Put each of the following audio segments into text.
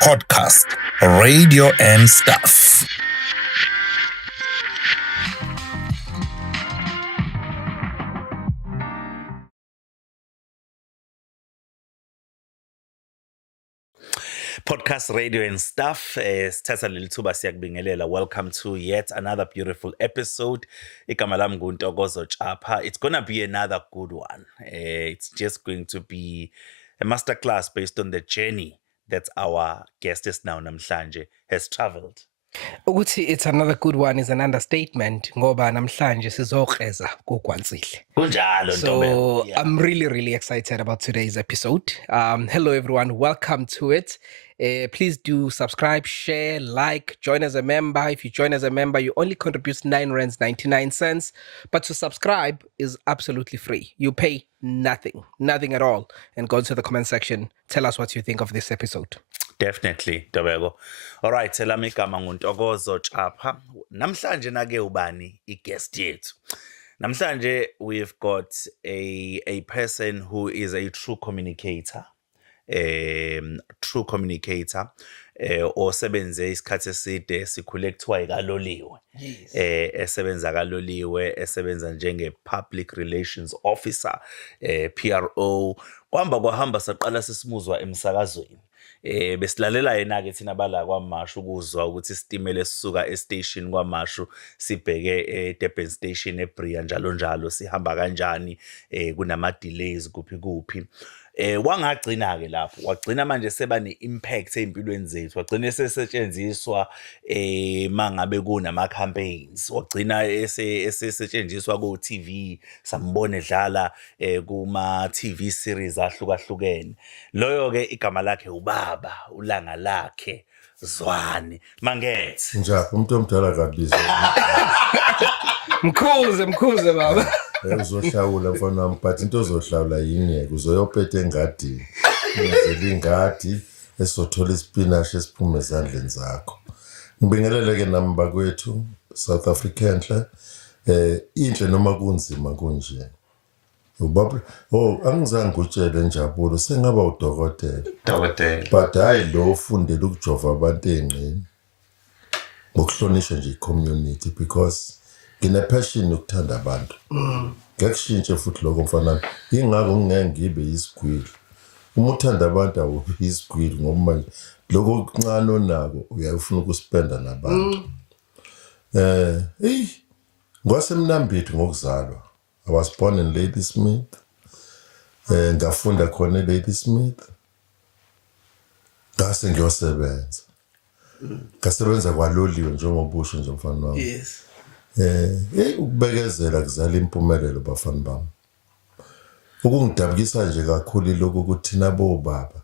podcast, radio and stuff. Podcast, radio and stuff. Sithatha leli thuba siyakubingelela. Welcome to yet another beautiful episode. Igama lami nguNtokozo Chapha. It's gonna be another good one. It's just going to be a masterclass based on the journey that our guest is now namhlanje has traveled. Ukuthi it's another good one is an understatement ngoba namhlanje sizokreza kuGwansile. Kunjalo So yeah. I'm really excited about today's episode. Hello everyone, welcome to it. Please do subscribe, share, like, join as a member. If you join as a member, you only contribute R9.99, but to subscribe is absolutely free. You pay nothing at all. And go into the comment section, tell us what you think of this episode. Definitely, Dobego. All right, lami igama nguNtokozo Chapha. Namhlanje nake ubani i-guest yethu. Namhlanje we've got a person who is a true communicator. Osebenze isikhathi eside sikhule kuthiwa ikaloliwe. Esebenza kaloliwe, esebenza njenge-public relations officer, PRO. Kwahamba saqala sesimuzwa emsakazweni. Besilalela yena-ke thina bala kwaMashu ukuzwa ukuthi isitimela esisuka estation kwaMashu sibheke eDurban station eBria njalo sihamba kanjani, kunama-delays kuphi. Wangagcina-ke lapho, wagcina manje seba ne-impact ey'mpilweni zethu, wagcina esesetshenziswa mangabe kunama-campaigns, wagcina esesetshenziswa ku-TV, sambona edlala kuma-TV series ahlukahlukene. Loyo-ke igama lakhe ubaba, ulanga lakhe Zwane Mangethe. Njalo umuntu omdala kabizwa. Mkhuze baba. Uzohlawula mfana wami, but into ozohlawula yingeke, uzoyophetha engadini. Ungazeli ingadi esizothola isipinashi esiphume ezandleni zakho. Ngibingelele-ke nami bakwethu South African inhle noma kunzima kunje. Ubaba, angizange ngutshele Njabulo sengaba udokotela. But hayi lo ufundela ukujova abantu engqini. Ngokuhlonishwa nje i-community because ngine-passion yokuthanda abantu. Ngekushintshe futhi lokho mfana, ingako ngeke ngibe yisigwili. Uma uthanda abantu awubi yisigwili ngoba manje lokho okuncane onako uyafuna ukuspenda nabantu. Ngwasemnambithi ngokuzalwa. I was born in Ladysmith. Ngafunda khona eLadysmith. Ngase ngiyosebenza. Ngasebenza kwaloliwe njengoba usho nje mfana wami. Yes. Ukubekezela kuzala impumelelo bafana bami. Ukungidabukisa nje kakhulu lokho ukuthi thina bobaba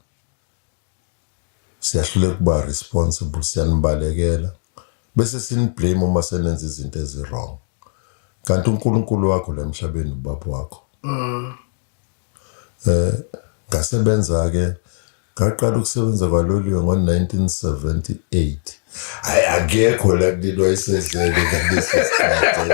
siyahluleka kuba responsible, siyanibalekela bese siniblame uma senenza izinto ezi-wrong. Kanti uNkulunkulu wakho la emhlabeni ubaba wakho. Ngasebenza-ke ngaqala ukusebenza kwaloliwe ngo-1978. Akekho la kuleli wayesedlele ngalesi sikhathi.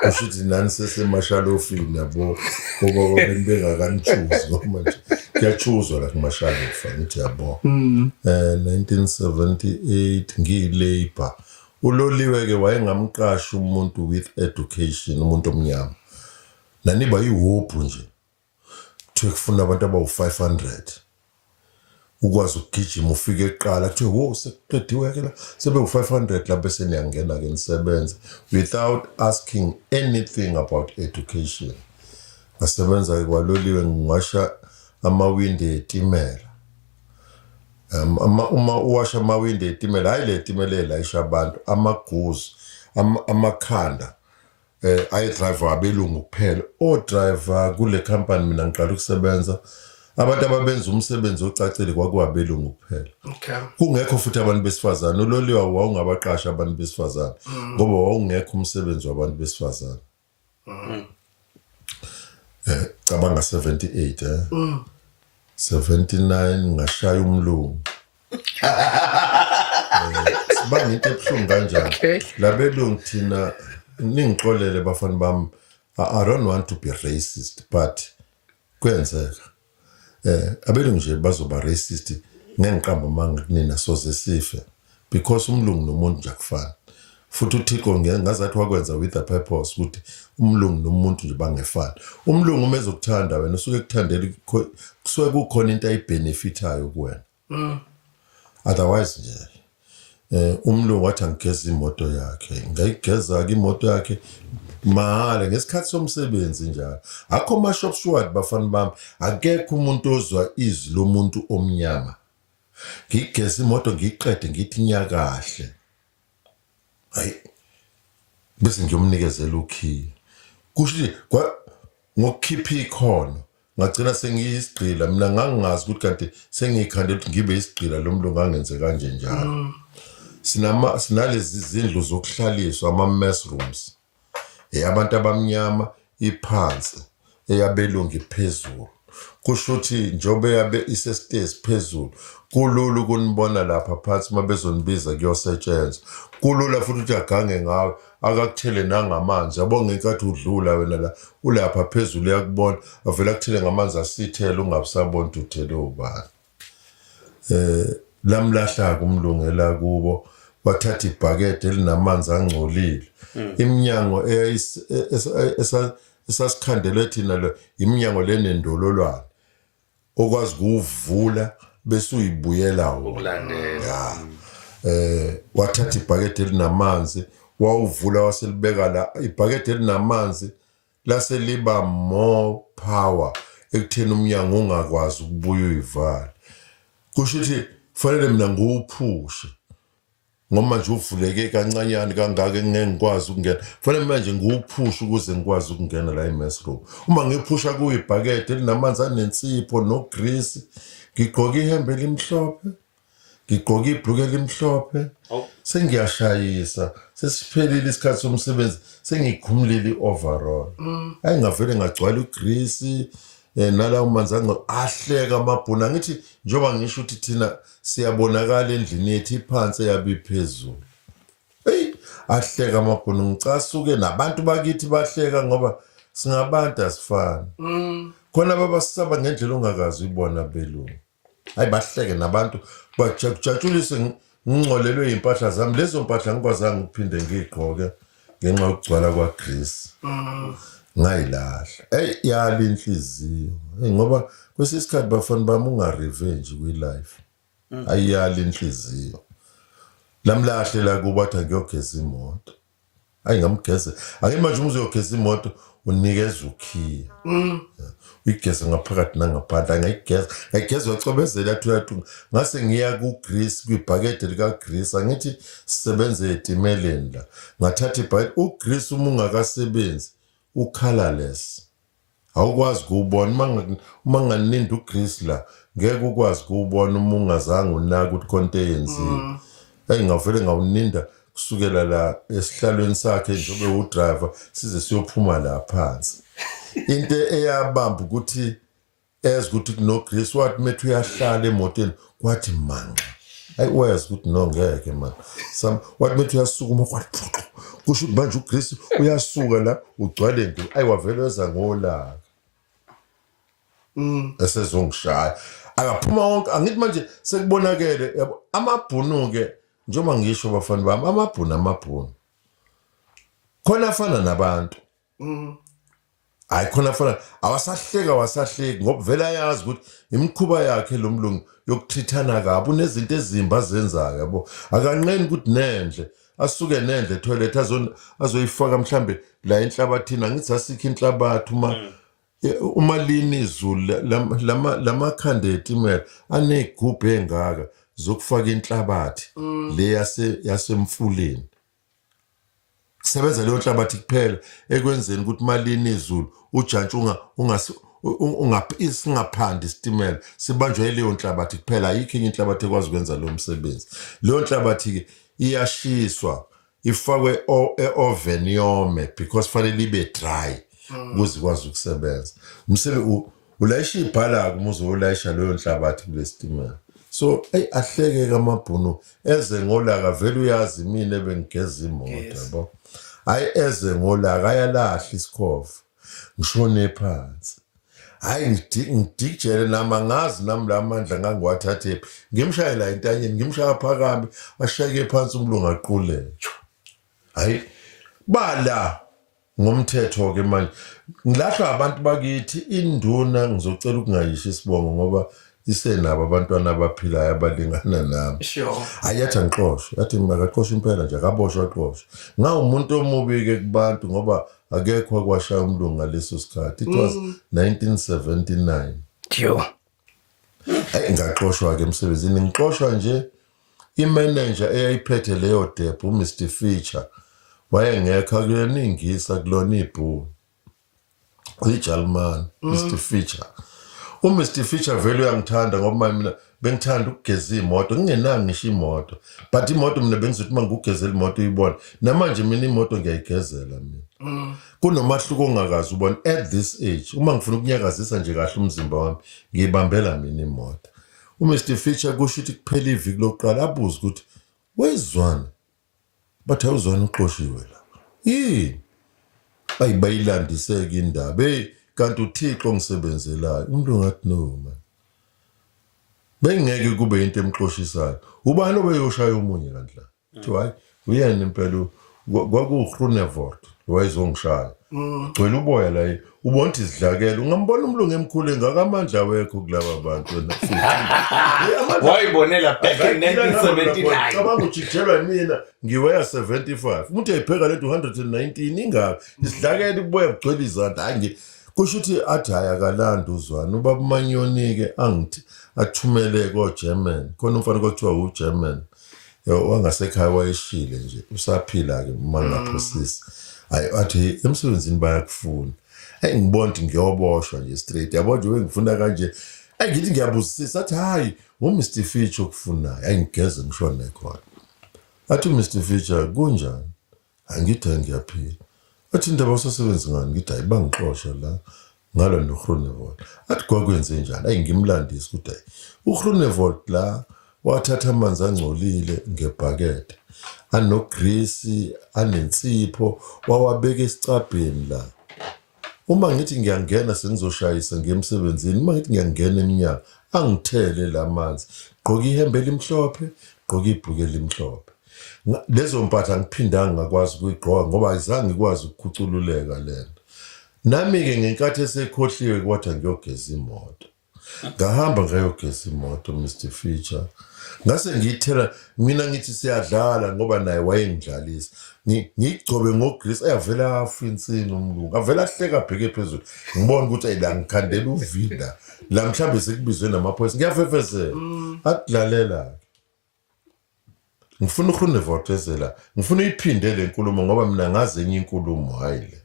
Kusho ukuthi nani sesemashalofini yabo ngoba bengakanichuzi ngoba nje kuyachuzwa la kumashalofu ngithi yabo. 1978 ngiyi-labor. Uloliwe-ke wayengamqashi umuntu with education, umuntu omnyama. Naniba yiwophu nje. Kuthiwe kufuna abantu abawu-500. Ukwazi ukugijima ufike eqala kuthiwe sekuqediwe-ke la sebe-500 la bese niyangena-ke nisebenze without asking anything about education. Ngasebenza-ke kwaloliwe ngiwasha amawindi etimela. Uma uwasha amawindi etimela, hayi le timela elayisha abantu, amaguzu, amakhanda, ayi-driver abelungu kuphela. O-driver kule company mina ngiqala ukusebenza, abantu ababenza umsebenzi ocacile kwakuwabelungu kuphela. Kungekho futhi abantu besifazane. Uloliwe wawungabaqashi abantu besifazane ngoba wawungekho umsebenzi wabantu besifazane. Cabanga 78 79 ngashaya umlungu. Sibanga into ebuhlungu kanjani. Labelungu thina ningixolele bafana bami, I don't want to be racist but kwenzeka. Abelungu nje bazoba racist ngengiqamba manga kunina soze sife because umlungu nomuntu nje akufani futhi uThixo ngazathi wakwenza with a purpose ukuthi umlungu nomuntu nje bangefani umlungu uma ezokuthanda wena usuke ekuthandela kusuke kukhona into ayibenefitayo kuwena otherwise nje umlungu wathi angigeza imoto yakhe ngayigeza ke imoto yakhe mahhala ngesikhathi somsebenzi njalo akho ma shop sword bafana bami akekho umuntu ozwa izwi lomuntu omnyama ngigeza imoto ngiqede ngithi nyakahle hayi bese ngiyomnikezela ukhiya kusho ngokukhipha ikhono ngagcina sengiyisigqila mina ngangingazi ukuthi kanti sengikhandela ukuthi ngibe isigqila lo mlungu angenze kanje njalo sinalezi zindlu zokuhlaliswa ama-mess rooms abantu abamnyama iphansi eyabelungu iphezulu kusho ukuthi njobe yabe isestairs phezulu kulula ukunibona lapha phansi mabezonibiza kuyosetshenzwa kulula futhi ukuthi agange ngawe akakuthele nangamanzi yabo ngenkathi udlula wena la ulapha phezulu yakubona avela akuthele ngamanzi asithele ungabusabona ukuthi uthele ubani lamlahla kumlungela kubo wathatha ibhakede elinamanzi angcolile iminyango esasikhandelwe thina lo iminyango lenendololwane okwazi ukuvula bese uyibuyela ukulandela wathatha ibhakede elinamanzi wawuvula waselibeka la ibhakede elinamanzi lase liba more power ekutheni umnyango ungakwazi ukubuya uyivala kusho ukuthi fanele mina ngiwuphushe ngoma nje uvuleke kancanyane kangaka ngengikwazi ukungena fanele manje ngiwuphushe ukuze ngikwazi ukungena la e-mess room uma ngiphusha kuyibhakede elinamanzi anensipho nogrease ngigqoka ihembe elimhlophe ngigqoka ibhruku elimhlophe sengiyashayisa sesiphelile isikhathi somsebenzi sengikhumulile i-overall ayingavele ngagcwala ugrease nalawo manzi ahleka amabhunu angithi njengoba ngisho ukuthi thina siyabonakala endlini yethu iphansi yabe iphezulu ahleka amabhunu ngicasuke nabantu bakithi bahleka ngoba singabantu asifani khona babasaba ngendlela ongakazi uyibona belungu hayi bahleke nabantu bajatshulise ngingcolelwe impahla zami lezo mpahla ngikwazanga ukuphinde ngigqoke ngenxa yokugcwala kwagrease ngayilahla yali inhliziyo ngoba kwesisikhathi bafana bami ungarevenge kwi-life ayiyali inhliziyo lamlahle la kuba athi ngiyogeza imoto ngamgeze ake manje uzogeza imoto unikeza ukhiya uyigeza ngaphakathi nangaphandle ngayigeza wacobezela athi ngase ngiya kugrease kwibhakede likagrease angithi sisebenze etimeleni la ngathatha ibhakede ugrease uma ungakasebenzi ucolorless awukwazi ukubona uma nganindi ugrease la ngeke ukwazi ukubona uma ungazange unaka ukuthi konke eyenziwe ngavele ngawuninda kusukela la esihlalweni sakhe njengoba udriver size siyophuma la phansi into eyabamba ukuthi eze ukuthi kunogrease wathi methu uyahlala emotweni kwathi manqa wayazi ukuthi no ngeke man wathi methu uyasukuma kwathi kusho ukuthi manje ugrease uyasuka la ugcwale nje wavele weza ngolaka esezongishaya akaphuma wonke angithi manje sekubonakele yabo amabhunu-ke njengoba ngisho bafana bami amabhunu khona afana nabantu hayi khona afana awasahleki ngoba vele ayazi ukuthi imikhuba yakhe lo mlungu yokuthithana kabi unezinto ezimbi azenzayo yabo akanqeni ukuthi nendle asuke nendle toilet azoyifaka mhlambe la enhlabathini angithi asikho inhlabathi uma lini izulu lamakhanda etimela aney'gubhu engaka zokufaka inhlabathi le yasemfuleni kusebenza leyo nhlabathi kuphela ekwenzeni ukuthi malini izulu ujantshi singaphandi isitimela sibanjwe yileyo nhlabathi kuphela ayikho enye inhlabathi ekwazi ukwenza lo msebenzi leyo nhlabathi-ke iyashiswa ifakwe e-oven yome because fanele ibe dry ukuze ikwazi ukusebenza ulayisha ibhala-ke uma uzolayisha leyo nhlabathi kule sitimela so ahleke-ke amabhunu eze ngolaka vele uyazi mina ebengigeza imoto yabo hayi eze ngolaka ayalahla isikhofu ngishone phansi hayi ngidijele nama ngazi nami lamandla ngangiwathathe ngimshayela intanyeni ngimshaya phakame ashayeke phansi umlungu aqule hayi bala ngomthetho ke manje ngilahlwa abantu bakithi induna ngizocela ukungayisho isibongo ngoba isenabo abantwana abaphilayo abalingana nami Sure. ayathi angixoshwe yathi makaqoshwe impela nje akaboshwa aqoshwe umuntu omubi ke kubantu ngoba akekho akwashaya umlungu ngaleso sikhathi it was 1979 Sure. ngaxoshwa ke emsebenzini ngixoshwa nje imanager eyayiphethe leyo depot uMr Feature wayengekho kuyeningisa kulona ibhu uJalman Mr Feature uMr Feature vele uyangithanda ngoba mina bengithanda ukugeza imoto ngingenanga ngisho imoto but imoto mina bengizothi mangugezela imoto uyibona namanje mina imoto ngiyayigezela mina kunomahluko ongakazi ubona at this age uma ngifuna ukunyakazisa nje kahle umzimba wami ngiyibambela mina imoto uMr Feature kusho ukuthi kuphela iviki lokuqala abuza ukuthi wezwana bathi awuzwana uxoshiwe la yini ayibayilandiseke indaba kanti uThixo ngisebenzelayo umuntu ngathi no man bengeke kube into emxoshisayo ubani obeyoshaya umunye kanjalo kuthiwa hayi uyena impela kwakuGroenewald wayezongishaya gcwele uboya la ubona ukuthi izidlakela ungambona umlungu emkhulu engakamandla wekho kulaba bantu wena futhi wayibonela back in 1979 cabanga ujijelwa mina ngiweya 75 umuntu ayipheka lethu 119 ingaka isidlakela uboya bugcwele izandla hayi kusho ukuthi athi haya kalanda uzwana ubaba Manyoni ke angithi athumele ko-German khona umfana kwakuthiwa u-German wangasekhaya wayeshile nje usaphila ke mangaphosisi hayi athi emsebenzini bayakufuna ngibona ukuthi ngiyoboshwa nje straight yabo nje ngifuna kanje ngithi ngiyabuzisisa athi hayi uMr Feature okufunayo ayingigeze ngishone khona athi uMr Feature kunjani angithi ngiyaphila athi indaba usasebenza ngani ngithi hayi bangixosha la ngalo noGroenewald athi kwakwenze njani ayingimlandisa ukuthi hayi uGroenewald la wathatha amanzi angcolile ngebhakede anogrease anensipho wawabeka esicabheni la uma ngithi ngiyangena sengizoshayisa ngemsebenzini uma ngithi ngiyangena eminyaka angithele lamanzi gqoka ihembe elimhlophe gqoka ibhuku elimhlophe lezo mpahla ngiphindanga ngakwazi ukuyigqoka ngoba ayizange ngikwazi ukukhucululeka lento nami ke ngenkathi esekhohliwe kwathi ngiyogeza imoto ngahamba ngayogeza imoto Mr Feature ngase ngiyithela mina ngithi siyadlala ngoba naye wayengidlalisa ngigcobe ngogrease ayavela afu insini umlungu avela ahleka bheke phezulu ngibona ukuthi ayila ngikhandela uvinda la mhlambe sekubizwe namaphoyisa ngiyafefezela akudlalela ngifuna uGroenewald ezela ngifuna uyiphinde le nkulumo ngoba mina ngazi enye inkulumo hayile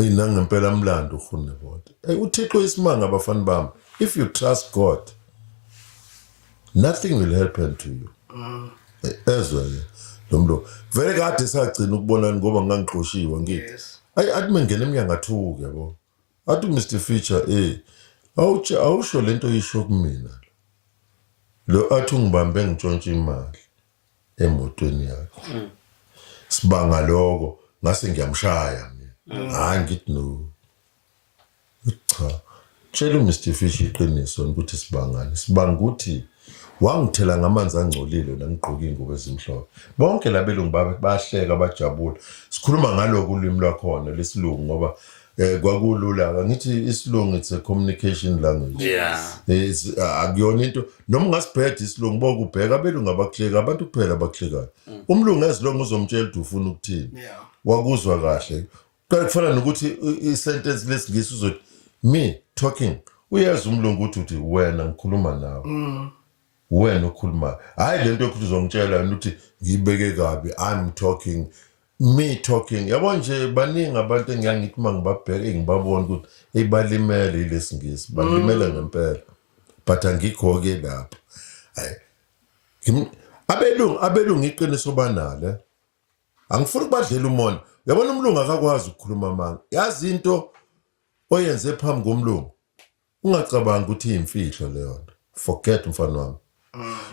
ngempela mlando uGroenewald uThixo isimanga abafana bami if you trust God nothing will happen to you ezwe lomlo vele kade sagcina ukubonana ngoba ngangixoshiwe ngithi athi mengene eminyanga 2 yabo athi Mr Feature awusho lento yisho kumina lo athi ngibambe ngitshontsha imali emotweni yakho sibanga lokho ngase ngiyamshaya mina hayi ngithi no cha tshela uMr Feature iqiniso ukuthi sibangani sibanga ukuthi wangithela ngamanzi angcolile nangigqoka ingubo ezimhlophe bonke labelungu bahleka bajabula sikhuluma ngaloko ulimi lwakhona lesilungu ngoba kwakulula ngithi isilungu it's a communication language akuyona into noma ungasibheda isilungu bokubheka abelungu abakuhleka abantu kuphela abakuhlekayo umlungu ezilongo uzomtshela ukuthi ufuna ukuthini wakuzwa kahle kufana nokuthi isentence lesingisi uzothi me talking uyazi umlungu ukuthi wena ngikhuluma nawe wena ukhuluma hayi lento yokuthi uzongitshela ukuthi ngibeke kabi I'm talking me talking yabo nje baningi abantu engiyangithi mangibabheke ngibabona ukuthi ebalimele ilesingisi balimele ngempela but angikho ke lapho hayi abelungu iqiniso banale angifuni ukubadlela umona yabona umlungu akakwazi ukukhuluma amanga yazi into oyenze phambi komlungu ungacabanga ukuthi iyimfihlo leyo nto forget mfana wami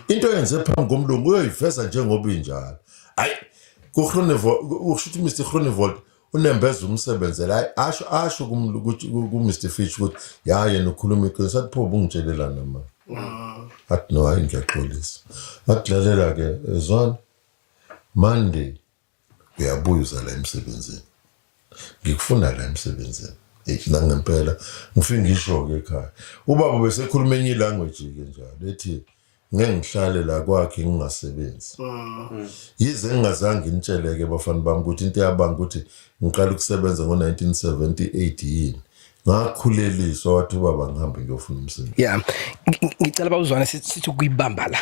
into oyenze phambi komlungu uyoyiveza njengoba injalo hayi kuGroenewald ushuthi Mr Groenewald unembeza umsebenzela hayi asho ku-Mr Fitch ukuthi ya yena ukhuluma iqiniso athi pho bungitshelelana manje athi no hayi ngiyaxolisa athi lalela-ke ezwana Monday uyabuya uza la emsebenzini ngikufuna la emsebenzini nangempela ngifike ngisho-ke ekhaya ubaba besekhuluma enye ilanguage-ke njalo ethi ngeke ngihlale la kwakhe ngingasebenzi yize ngingazange ngintshele-ke bafana bami ukuthi into eyabanga ukuthi ngiqala ukusebenza ngo-1978 yini ngakhuleliswa wathi ubaba ngihambe ngiyofuna umsebenzi. Yeah, ngicela bawuzwana sithi kuyibamba la.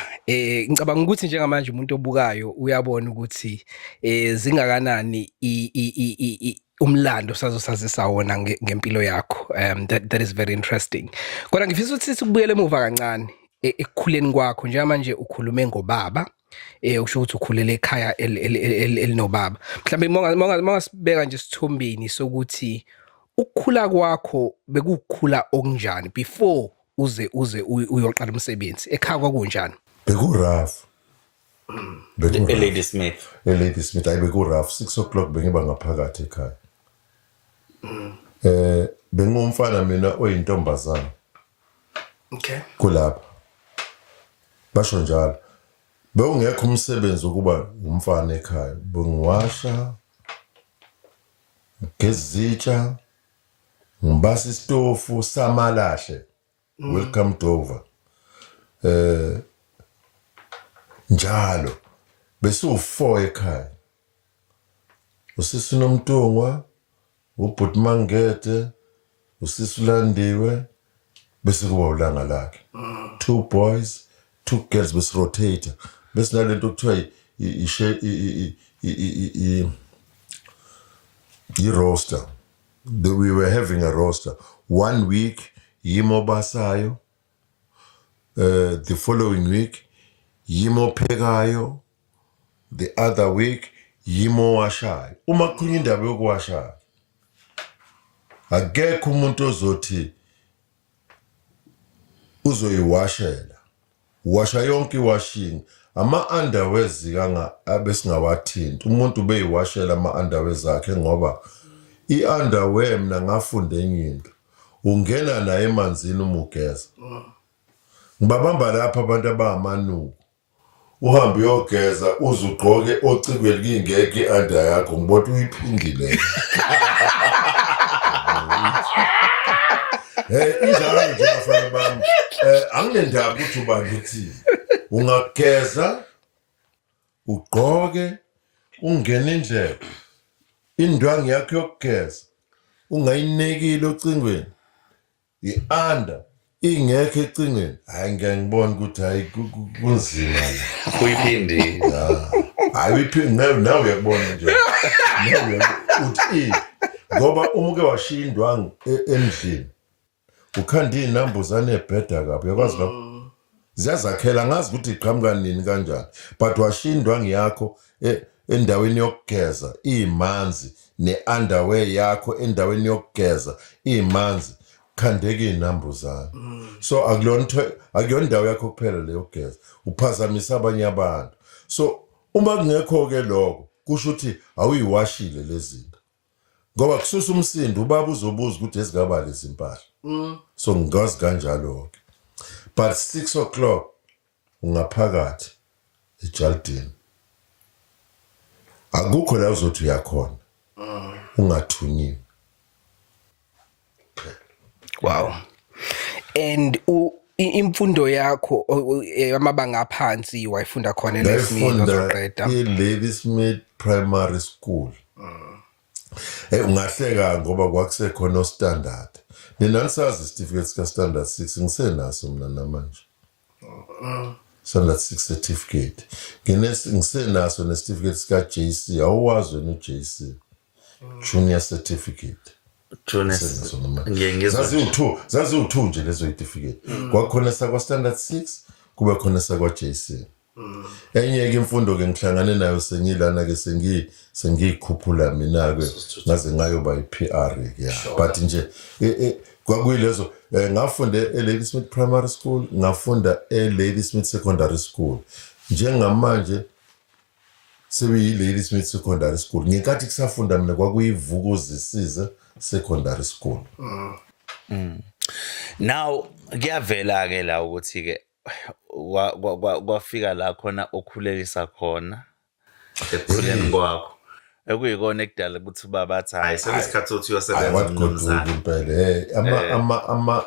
Ngicabanga ukuthi njengamanje umuntu obukayo uyabona ukuthi zingakanani umlando sazosazisa wona ngempilo yakho. That is very interesting. Kodwa ngifisa ukuthi sikubuyele emuva kancane ekukhuleni kwakho njengamanje ukhulume ngobaba. Usho ukuthi ukhulele ekhaya elinobaba. Mhlambe mongasibeka nje sithombeni sokuthi ukukhula kwakho bekukhula okunjani before uze uyoqala umsebenzi ekhaya kwakunjani? Bekuraf. Lady Smith. Lady Smith ayi bekuraf 6 o'clock bengiba ngaphakathi ekhaya. Bengumfana mina oyintombazana. Okay. Kulapha. Basho njalo. Bewungekho umsebenzi ukuba umfana ekhaya. Bengiwasha. Ngezitsha. Ngibasa istofu samalahle. Welcome to over. Njalo bese u4 ekhaya. Usisi nomntungwa, ubhuti Mangete, usisi Landiwe bese kuba ulanga lakhe. 2 boys, 2 girls bese rotate. Bese nalento okuthiwa i roster. We were having a roster. 1 week yimo basayo. The following week yimo phekayo. The other week yimo washayo. Uma kukhulunywa indaba yokuwasha akekho umuntu ozothi uzoyiwashela. Washa yonke iwashing. Ama-underwears kanga abesingawathinti. Umuntu beyiwashela ama-underwears akhe ngoba i-underwear mina ngafunda enye into. Ungena naye emanzini uma ugeza. Ngibabamba lapha abantu abangamanuku. Uhambe uyogeza uzugqoke ocikweni kingeke i-under yakho ngibona uyiphingile. Injalo nje bafana bami. Anginendaba ukuthi ubani uthini. Ungageza ugqoke ungena indlela. Indwangu yakho yokugeza ungayinekile ocingweni i-under ingekho ecingweni hayi ngiyangibona ukuthi hayi kunzima la Kuyiphindi. hayi uyiphindi nawe uyakubona nje nawe uthi ngoba umuke washiya indwangu endlini ukhanda izinambuzane ebheda kabi uyakwazi lapho ziyazakhela ngazi ukuthi iqhamuka nini kanjani but washiya indwangu yakho endaweni yokugeza imanzi ne-underwear yakho endaweni yokugeza imanzi khandeka izinambuzane. So akuyona indawo yakho kuphela leyo yokugeza uphazamisa abanye abantu. So uma kungekho-ke lokho kusho ukuthi awuyiwashile lezi zinto ngoba kususa umsindo ubaba uzobuza ukuthi ezingaba lezi mpahla. So ngingazi kanjalo-ke but 6 o'clock ungaphakathi ejaldini. Akukho la uzothi uyakhona ungathunyiwe. Wow. And imfundo yakho amabanga aphansi wayifunda khona Ngayifunda i-Lady Smith Primary School. Ungahleka ngoba kwakusekhona standard. Mina ngisazi certificate sika standard 6 ngisenaso mina namanje. Standard 6 certificate. Ngisenaso ne-certificate sika JC. Awuwazi wena uJC. Junior certificate. Zaziwu-2 nje lezo certificate. Kwakukhona sakwa standard 6 kube khona sakwa JC. Enye-ke imfundo-ke ngihlangane nayo sengilana-ke sengiyikhuphula mina-ke ngaze ngayoba i-PR-ke ya. But nje kwakuyilezo ngafunda e-Lady Smith Primary School, ngafunda e-Lady Smith Secondary School. Njengamanje sebeyi-Lady Smith Secondary School. Ngenkathi kusafunda mina kwakuyiVukuzisize Secondary School. Now kuyavela ke la ukuthi ke kwafika la khona okhulelisa khona ekukhuleni kwakho. Ekuyikona ekudala ukuthi ubaba athi hayi sekuyisikhathi sokuthi uyosebenza Wakugoduka impela.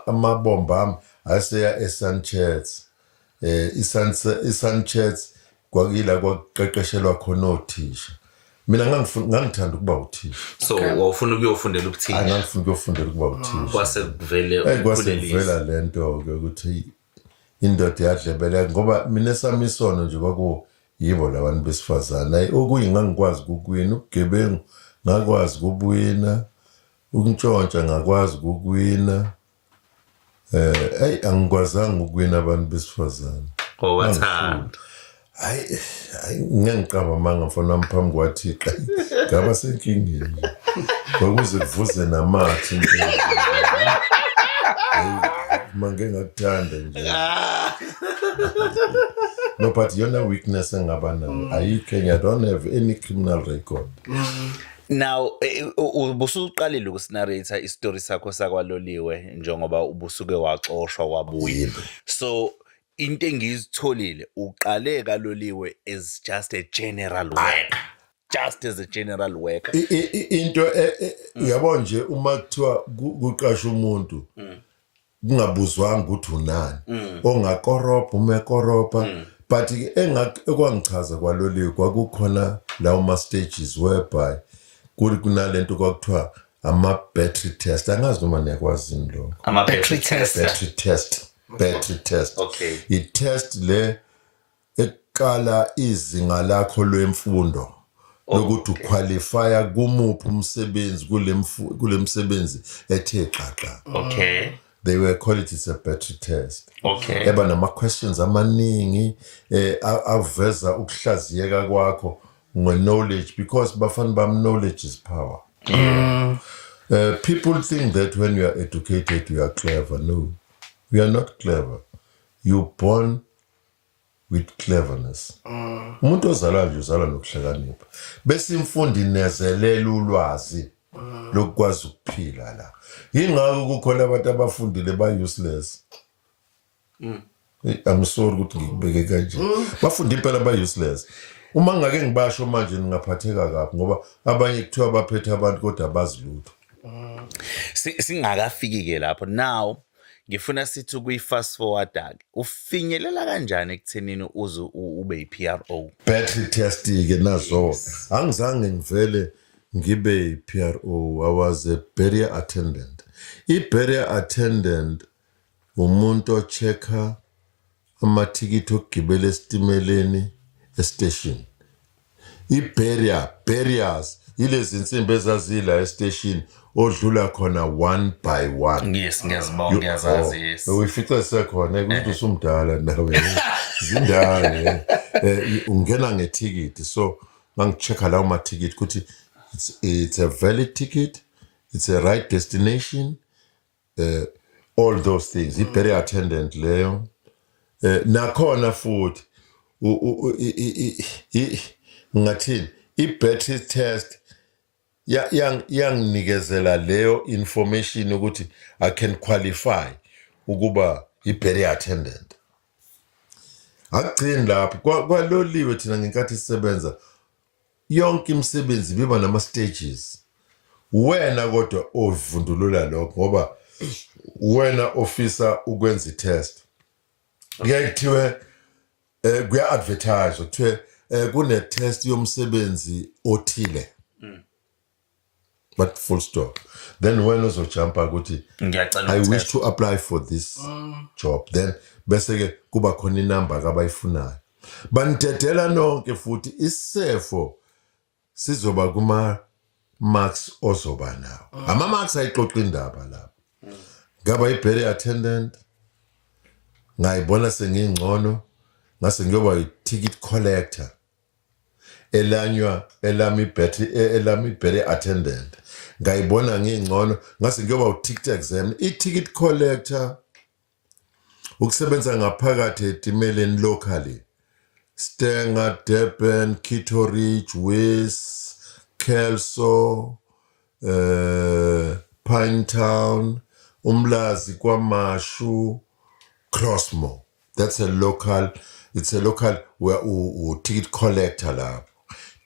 Amabomba ami aseya eSanchez. iSanchez kwakila kwaqeqeshelwa khona othisha. Mina ngangithanda ukuba uthisha. So wawufuna ukuyofundela ubuthisha. Ngangifuna ukuyofundela ukuba uthisha. Kwasekuvela lento-ke ukuthi indoda yadlebela ngoba mina esami isono nje yibo labantu besifazane. Okunye ngangikwazi ukuwina, ubugebengu ngakwazi ukuwina, ukuntshontsha ngakwazi ukuwina. Angikwazanga ukuwina abantu besifazane. Wathanda. Hayi ngiyangiqamba manga mfana wami phambi kwaThixo. Ngaba senkingeni. Kwakuze kuvuze namathi. Mange ngakuthanda nje. No, but yona weakness engaba nayo ayikho. I don't have any criminal record. Now ubusuqalile ukusnarrate istory sakho sakwaLoliwe njengoba ubusuke waxoshwa wabuya. So into engizitholile uqale kaLoliwe as just a general worker. Just as a general worker. Into uyabona nje uma kuthiwa kuqasha umuntu kungabuzwanga ukuthi unani ongakorobha umekoropa. But ekwangichaza kwaLoliwe kwakukhona lawo ma stages whereby kunalento kwakuthiwa ama-battery test. Angazi noma niyakwazini lokho. Ama-battery test. Battery test. Okay. I-test le ekala izinga lakho lwemfundo lokuthi uqualifya kumuphi umsebenzi kule msebenzi ethe xaxa. Okay. They were call it a battery test. Okay. Eba nama-questions amaningi aveza ukuhlaziyeka kwakho knowledge, because bafana bam knowledge is power. People think that when you are educated you are clever. No, you are not clever. You're born with cleverness. Umuntu ozalwa nje uzalwa nokuhlakanipha. Bese imfundo inezelela ulwazi lokwazi ukuphila la. Yingakho kukhona abantu abafundile ba-useless. I'm sorry ukuthi ngikubeke kanje. Bafunda impela ba-useless. Uma ngake ngibasho manje ngingaphatheka kabi ngoba abanye kuthiwa baphethe abantu kodwa abazi lutho. Singakafiki-ke lapho. Now ngifuna sithi kuyi-fast forward-ke ufinyelela kanjani ekuthenini uze ube yi-PRO? Battery test-ke nazo. Angizange ngivele ngibe yi-PRO. I was a barrier attendant. I-barrier attendant umuntu o-checker amathikithi okugibela esitimeleni estation. Barriers yilezi insimbi ezazila estation odlula khona one by one. Yes, ngiyazibona ngiyazazi. Yes. Uyifica sekhona ukuthi usumdala nawe. Zindala. Ungena ngethikiti, so ngangichecka lawo mathikithi ukuthi it's a valid ticket, it's a right destination, all those things. I-barrier attendant leyo. Nakhona futhi ngathini i-battery test yanginikezela leyo information ukuthi I can qualify ukuba i-barrier attendant. Akugcini lapho kwaLoliwe thina ngenkathi sisebenza yonke imisebenzi biba nama-stages. Wena kodwa ovundulula lokho ngoba wena ofisa ukwenza i-test. Kuyakuthiwe kuya-advertise kuthiwe kune-test yomsebenzi othile. But full stop. Then when uzojumpa ukuthi I wish to apply for this job, then bese ke kuba khona inamba abayifunayo. Banidedela nonke futhi isefo sizoba kuma marks ozoba nawo. Ama marks ayixoxa indaba lapha. Ngaba i-barrier attendant ngayibona sengingcono ngase ngiyoba i-ticket collector. Elami barrier attendant ngayibona ngingcono ngase ngiyoba u-ticket exam. I-ticket collector ukusebenza ngaphakathi etimeleni locally Stenger, Durban, Kitto Ridge, Wes, Kelso, Pinetown, Umlazi KwaMashu, Crossmore. It's a local where ticket collector lapho.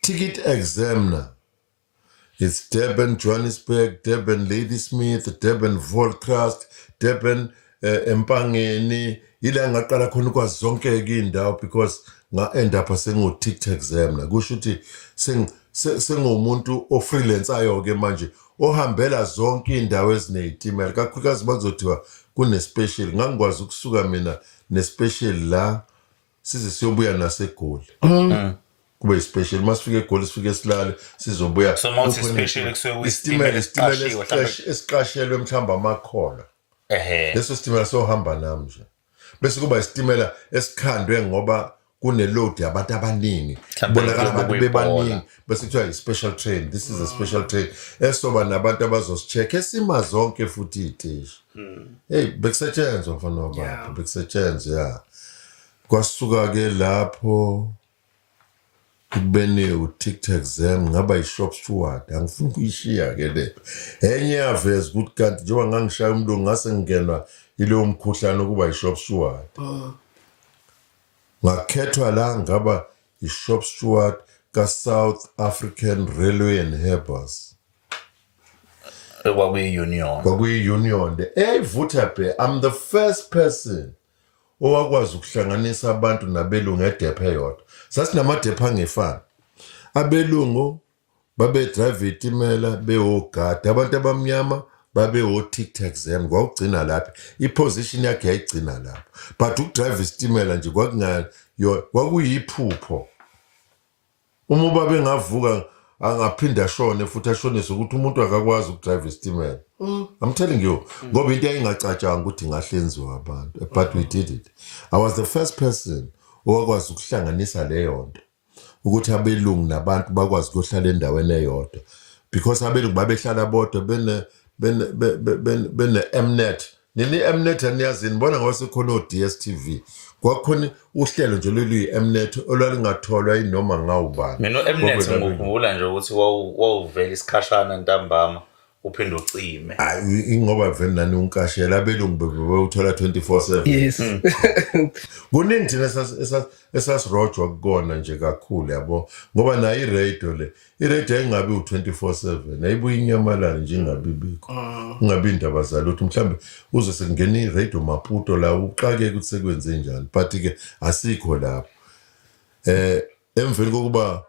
Ticket examiner. It's Durban, Johannesburg, Durban, Ladysmith, Durban, Volcrest, Durban, Empangeni. Ila ngaqala khona ukwazi zonke indawo because nga-end up sengu-ticket examiner. Kusho ukuthi sengumuntu o-freelancer-ke manje ohambela zonke indawo ezineyitimela. Kakhulukazi bazothiwa kune-special. Ngangikwazi ukusuka mina ne-special la size siyobuya naseGoli. Kube special masifike eGoli sifike silale sizobuya. So mawuthi special kusuke isitimela esiqashelwe mhlawumbe amakhola. Leso sitimela sohamba nami nje. Bese kuba isitimela esikhandwe ngoba kune-load yabantu abaningi. Kubonakala abantu bebaningi. Bese kuthiwa i-special train. This is a special train. Esoba nabantu abazosicheck esima zonke futhi iy'teshi. Hey, bekusetshenzwa mfana wababa. Bekusetshenzwa, ya. Kwasuka-ke lapho kubene u-ticket exam ngaba i-shop steward. Angifuni ukuyishiya-ke le. Enye yaveza ukuthi kanti njengoba ngangishaya umlungu ngase ngingenwa ileyo mkhuhlane ukuba i-shop steward. Ngakhethwa la ngaba i-shop steward ka-South African Railway and Harbors. Kwakuyi-union. Kwakuyi-union. Eyayivutha bhe, I'm the first person owakwazi ukuhlanganisa abantu nabelungu edepha eyodwa. Sasinama-depha angefani. Abelungu babe-drive itimela bewogada, abantu abamnyama babe o-ticket exam. Kwakugcina lapha iposition yakhe yayigcina lapha, but ukudrive isitimela nje kwakuyiphupho. Uma babe ngavuka angaphinda ashone futhi ashonise ukuthi umuntu akakwazi ukudrive isitimela. I'm telling you, ngoba into yayingacatshanga ukuthi ngahlenziwa abantu, but we did it. I was the first person owakwazi ukuhlanganisa leyo nto ukuthi abelungu nabantu bakwazi ukuhlala endaweni eyodwa, because abelungu babehlala bodwa bene Mnet. Nini Mnet aniyazi nibona ngoba sekhona o-DSTV. Kwakhona uhlelo nje loluyi-Mnet olwalingatholwa inoma ngawubani. Mina u-Mnet ngikhumbula nje ukuthi wawuvela isikhashana ntambama uphinde ucime. Ingoba vele nani unkashela abelungu bewuthola 24/7. Yes. Kuningi thina esasirojwa kukona nje kakhulu yabo, ngoba nayo iradio le, iradio ayingabi u-24/7, ayibuye inyamalale nje ingabi bikho. Ungabi indaba zalo ukuthi mhlambe uze sekungena iradio Maputo la uqake ukuthi sekwenze njani, but-ke asikho lapho. Emveni kokuba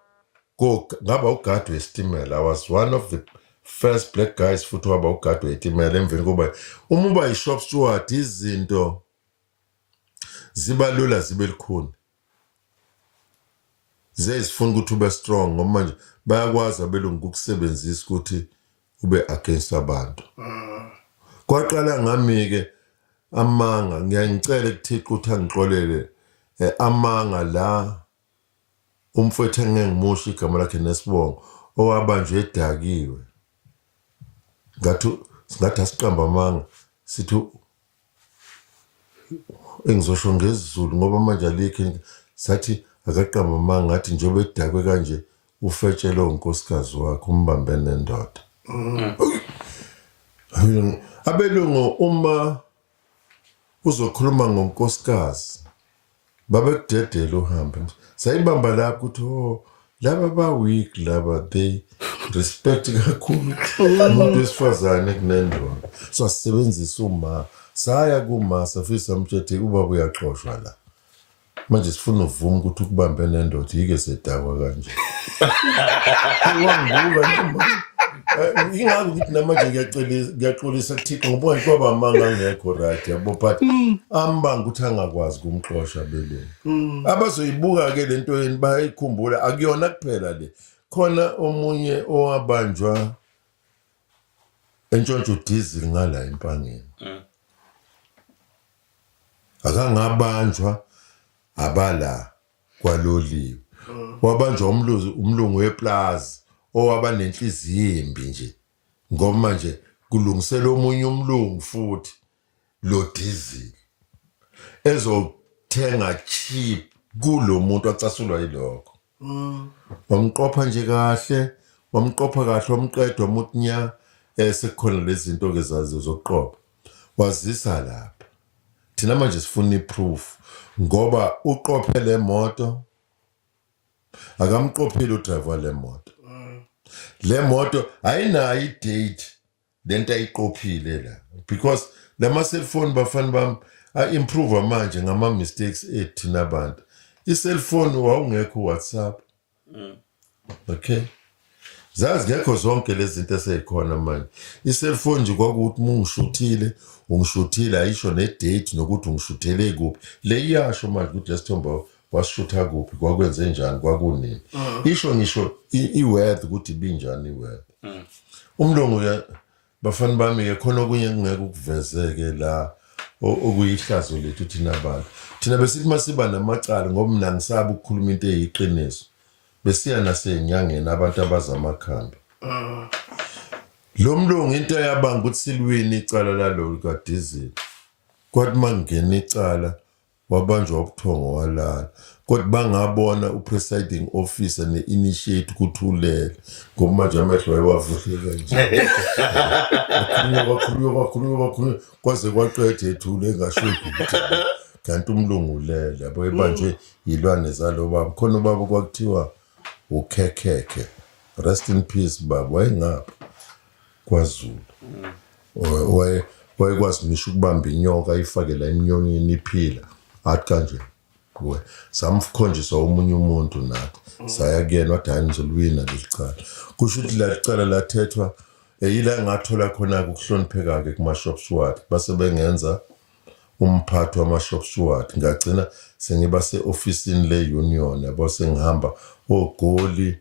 ngaba ugadi wesitimela, I was one of the first black guys futhi waba ugadi wetimela. Emveni kokuba uma uba i-shop steward izinto ziba lula zibe likhuni. Zifuna ukuthi ube strong ngoba manje bayakwazi abelungu ukusebenzisa ukuthi ube against abantu. Kwaqala ngami-ke amanga, ngiyangicela kuThixo ukuthi angixolele amanga la umfowethu engengimusho igama lakhe Nesibongo owabanjwe edakiwe. Ngathi asiqamba amanga sithi engizosho ngesiZulu ngoba manje alikho, sathi akaqamba amanga ngathi njengoba edakwe kanje ufetshele unkosikazi wakhe umbambe nendoda. Abelungu uma uzokhuluma ngonkosikazi babekudedela uhambe. Sayibamba lapho ukuthi laba ba-weak laba, they respect kakhulu umuntu wesifazane kunendoda. So asisebenzisa uma saya kuma safisa samtshethe ubaba uyaxoshwa la. Manje sifuna uvuma ukuthi ukubambe nendoda yike sedakwa kanje. Ingakho ukuthi namanje ngiyaxolisa kuThixo ngoba ngoba amanga angekho right yabo, but ambanga ukuthi angakwazi kumxosha belungu. Abazoyibuka-ke le nto yeni bayikhumbula akuyona kuphela le. Khona omunye owabanjwa eNtshontsho Diesel ngala Empangeni. Akangabanjwa abala kwaloliwe. Wabanjwa umlungu weplaza owaba nenhliziyo embi nje. Ngoba manje kulungisela omunye umlungu futhi lo diesel ezothenga cheap kulo muntu acasulwa yilokho wamqopha nje kahle wamqeda wamuthi nya sekukhona lezi zinto ke zazi zokuqopha wazisa lapha thina manje sifuna iproof ngoba uqophe le moto akamqopheli udriver le moto ayinayo idate lento ayiqophile la because lama cellphone bafana bam improve manje ngama mistakes ethina abantu i-cellphone wawungekho WhatsApp okay zazi ngekho zonke lezi zinto eseyikhona manje i-cellphone nje kwakuthi ungishuthile ayisho ne-date nokuthi ungishuthele kuphi le iyasho manje ukuthi lesithomba wasishutha kuphi kwakwenze njani kwakunini isho ngisho i-weather ukuthi binjani i-weather umlungu bafana bami ke khona okunye kungeke ukuvezeke la okuyihlazo lethu thina abantu thina besithi masiba namacala ngoba mina ngisaba ukukhuluma into eyiqiniso besiya nasenyangeni abantu abazamakhambi lo mlungu into yabanga ukuthi silwini icala lalo kaDizzy kwathi mangena icala wabanjwa ubuthongo walala kodwa bangabona upresiding officer ne-initiate ukuthulele ngoba manje amehlo wayewavuhleka nje wakhulunywa kwaze kwaqeda ethule engashoki kanti umlungu ulele yabo ebanjwe yilwane zalo baba khona ubaba kwakuthiwa ukhekhekhe rest in peace baba wayengapha kwaZulu wayekwazi ngisho ukubamba inyoka ayifake la eminyonyeni iphila athi kanje kuwe samkhonjiswa omunye umuntu nathi saya kuyena wathi hayi ngizolwina lelicala kusho ukuthi la licala lathethwa yila ngathola khona ukuhlonipheka ke kuma shop swat base bengenza umphathi wama shop swat ngagcina sengiba seofficeini le union yabo sengihamba ogoli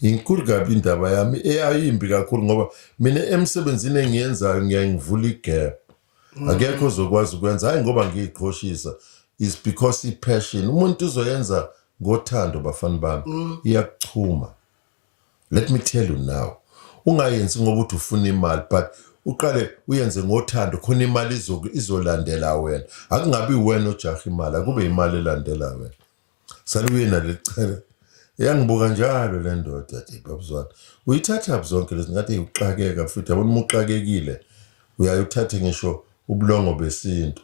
inkulu kabi indaba yami eyayimbi kakhulu ngoba mina emsebenzini engiyenzayo ngiyangivula igap akekho ozokwazi ukwenza hayi ngoba ngiyiqhoshisa is because passion umuntu uzoyenza ngothando bafana bami iyakuchuma let me tell you now ungayenzi ngoba uthi ufuna imali but uqale uyenze ngothando khona imali izolandela wena akungabi wena ojaha imali akube imali elandela wena saluyena lecala yangibuka njalo le ndoda athi babuzwana uyithatha zonke lezi ngathi uxakeka futhi yabona umuxakekile uyayuthatha ngisho ubulongo besintu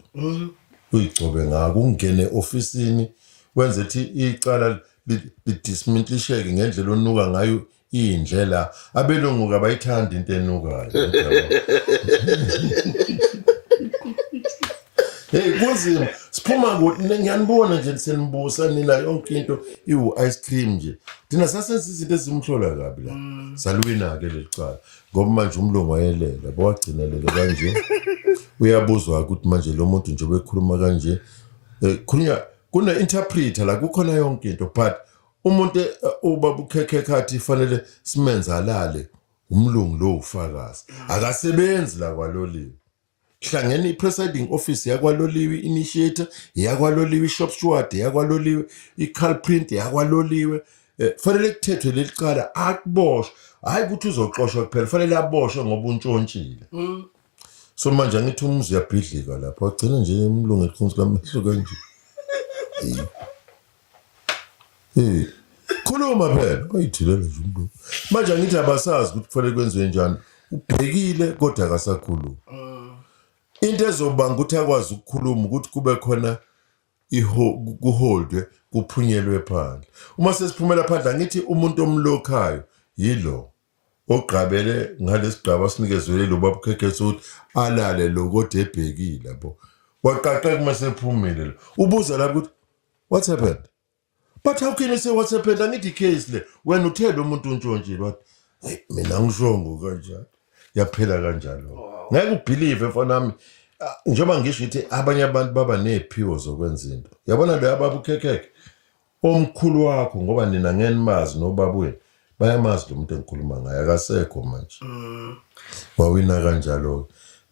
uyigcobe ngako ungene officeini wenze ukuthi icala lidismantlisheke ngendlela onuka ngayo indlela abelungu kabayithanda into enukayo hey kunzima siphuma ukuthi ngiyanibona nje senimbusa nina yonke into ice cream nje thina sasenza izinto ezimhlola kabi la salwina ke lecala ngoba manje umlungu wayelela bawagcinelele kanje uyabuzwa ukuthi manje lo muntu nje bekhuluma kanje kuna interpreter la kukhona yonke into but umuntu ubaba ukhekhethi fanele simenza alale umlungu lo ufakazi akasebenzi la kwaloliwe hlangene ipresiding office yakwaloliwe initiator yakwaloliwe shop steward yakwaloliwe iculprit yakwaloliwe fanele kuthethwe lelicala akuboshwe hayi ukuthi uzoxoshwa kuphela fanele aboshwe ngoba untshontshile so manje ngithi umuzi uyabhidlika lapho agcina nje umlungu eqhunzi lamehlo kanje khuluma phela ayithilela nje umlungu manje ngithi abasazi ukuthi kufanele kwenziwe njani ubhekile kodwa akasakhuluma into ezobanga ukuthi akwazi ukukhuluma ukuthi kube khona kuholdwe kuphunyelwe phandle uma sesiphumela phandle ngithi umuntu omlokhayo yilo ogqabele ngalesigaba sinikezwe lo baba ukhekhetha ukuthi alale lo kodwa ebhekile yabo waqaqeka uma sephumile lo ubuza la ukuthi what happened but how can you say what happened angithi case le wena uthele umuntu untshontshiwe wathi hey mina ngishongo kanjalo yaphela kanjalo ngeke ubelieve mfana nami njengoba ngisho ukuthi abanye abantu baba neziphiwo zokwenza into yabona lo yababa ukhekeke omkhulu wakho ngoba nina ngenimazi nobaba wenu bayamazi lo muntu engikhuluma ngaye akasekho manje wawina kanjalo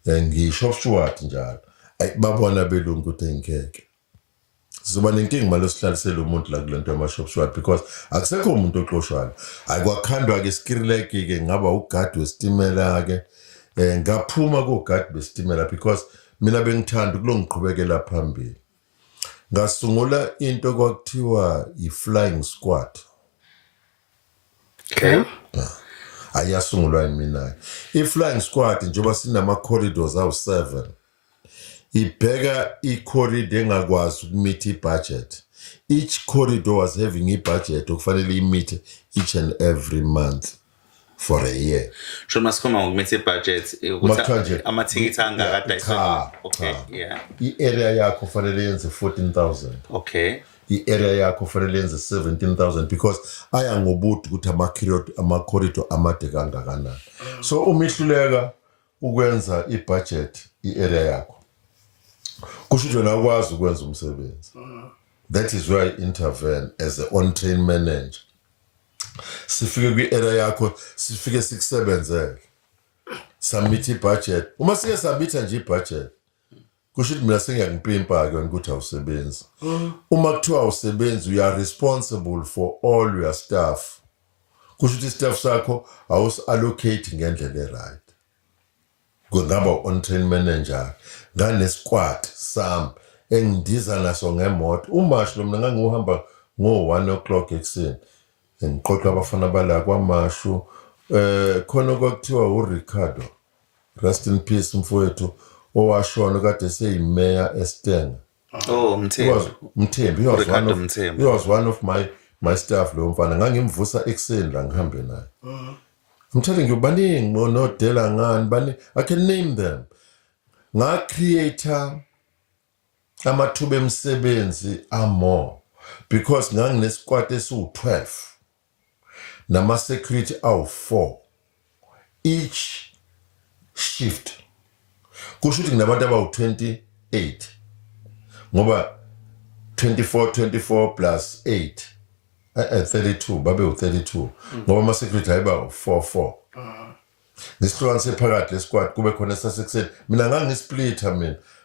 ngisho short njalo babona belungu ukuthi engeke sizoba nenkingi malo sihlalisele umuntu la kulento ama shop short because akusekho umuntu oxoshwayo ayikwakhandwa ke skirleki ke ngaba ugadi wesitimela ke ngaphuma kogadi bestimela because mina bengithanda kulongiqhubekela phambili ngasungula into kwakuthiwa i-flying squad. Okay. Ayasungulwa yimina. I-flying squad njengoba sinama-corridors awu-7 ibheka i-corridor engakwazi ukumeet i-budget. Each corridor was having i-budget okufanele imeet each and every month for a year. Sho masikhoma ngokumithe budget Makanje. amathikithi angakadayiswa. Okay, Cha. yeah. I-area yakho fanele yenze 14,000. Okay. I-area yakho fanele yenze 17,000 because aya ngobude ukuthi ama-corridor amade kangakanani. So umihluleka ukwenza i-budget i-area yakho. Kusho ukuthi wena ukwazi ukwenza umsebenzi. That is why I intervene as an on-train manager. Sifike kwi-area yakho, sifike sikusebenzele. Submit i-budget. Uma sike submitha nje i-budget, kusho ukuthi mina sengiyakupimpa-ke wena ukuthi awusebenzi. Uma kuthiwa awusebenzi, you are responsible for all your staff. Kusho ukuthi i-staff sakho awusi-allocate ngendlela e-right. Kungaba on-train manager, ngane-squad sami engidiza naso ngemoto. Umasho mina ngangiwuhamba ngo-1 o'clock ekuseni. Ngiqoqa abafana bala kwamashu. Khona kwakuthiwa uRicardo, rest in peace mfowethu, owashona kade seyimeya eSteng. Oh, Mthembu, he was one of my staff lo mfana. Ngangimvusa ekuseni la ngihambe naye. I'm telling you, baningi nodela ngani, baningi. I can name them. Nga-creator amathuba emsebenzi more because ngangine-squad esiwu-12 nama-security awu-4 each shift. Kusho ukuthi nginabantu abawu-28 ngoba 24 plus 8 32 babe u-32 ngoba ama-security ayiba u-4. Ngisihlukanise phakathi le-squad kube khona sasekuseni. Mina ngangisplitha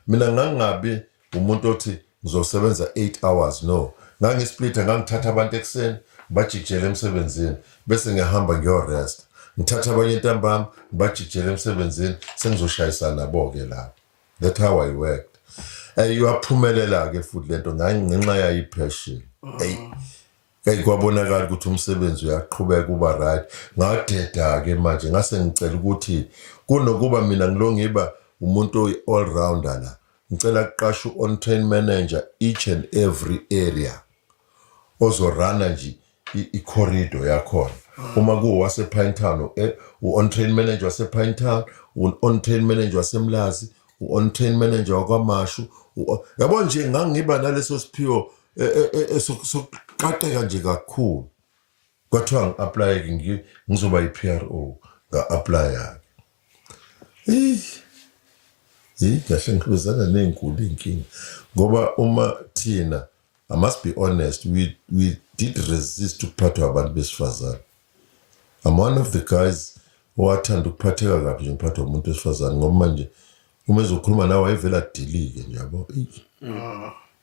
mina ngangingabi umuntu othi ngizosebenza 8 hours, no. Ngangisplitha, ngangithatha abantu ekuseni bajikijele emsebenzini bese ngiyahamba ngiyorest. Ngithatha abanye entambama bajikijele emsebenzini sengizoshayisana nabo-ke lapho. That's how I worked. Yaphumelela-ke futhi lento ngenxa yayi-passion. Kwabonakala ukuthi umsebenzi uyaqhubeka uba right. Ngadeda-ke manje ngase ngicela ukuthi kunokuba mina ngilo ngiba umuntu oyi-all-rounder la, ngicela kuqasha on-train manager each and every area ozorana nje i-corridor yakhona. Uma kuwase-Pinetown, u-on-train manager wase-Pinetown, u-on-train manager waseMlazi, u-on-train manager wakwaMashu. Yabo nje ngangiba naleso siphiwo sokuqaqeka nje kakhulu. Kwathiwa ngi-apply-ke ngizoba yi-PRO, nga-apply-ke. Ngahlangabezana ney'nkulu iy'nkinga ngoba uma thina, I must be honest, we did resist ukuphathwa abantu besifazane. I'm one of the guys owathanda ukuphatheka kabi nje ngiphathwa umuntu wesifazane ngoba manje uma ezokhuluma nawe wayevela dilike nje yabo.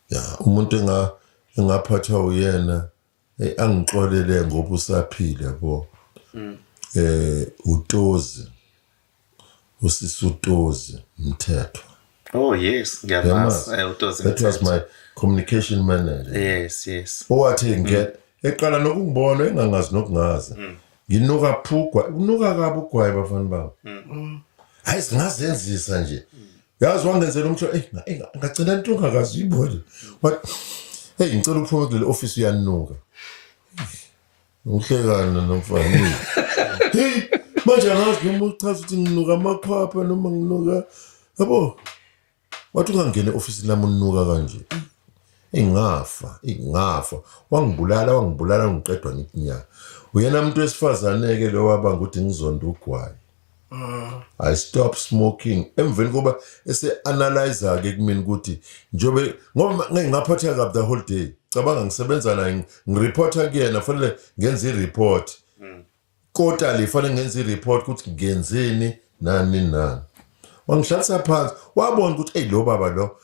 Ya umuntu engaphathwa uyena angixolele ngoba usaphile yabo. Utozi, usisi Utozi Mthethwa. Oh yes, ngiyamazi. Utozi That was my communication manager. Yes. Owathi ngeke eqala nokungibona engangazi nokungaza. Nginuka phugwa, unuka kabi ugwayi bafana babo. Hayi singazenzisa nje. Yazi wangenzela umtho ngagcina into ongakazi uyibone. What? Hey ngicela uphume kule office uyanuka. Uhlekana nomfana. Hey manje angazi noma uchaza ukuthi nginuka amakhwapha noma nginuka yabo. Wathi ungangena e-office lami unuka kanje. Ngafa. Wangibulala ngiqedwa nginya. Uyena umuntu wesifazane-ke lo wabanga ukuthi ngizonda ugwayi. I stopped smoking. Emveni kuba ese-analyzer-ke kumina ukuthi njobe ngoba ngingaphatheka kabi the whole day. Cabanga ngisebenza naye ngireporta kuyena fanele ngenze i-report. Quarterly fanele ngenze i-report ukuthi ngenzeni nani. Wangihlalisa phansi wabona ukuthi lo baba lo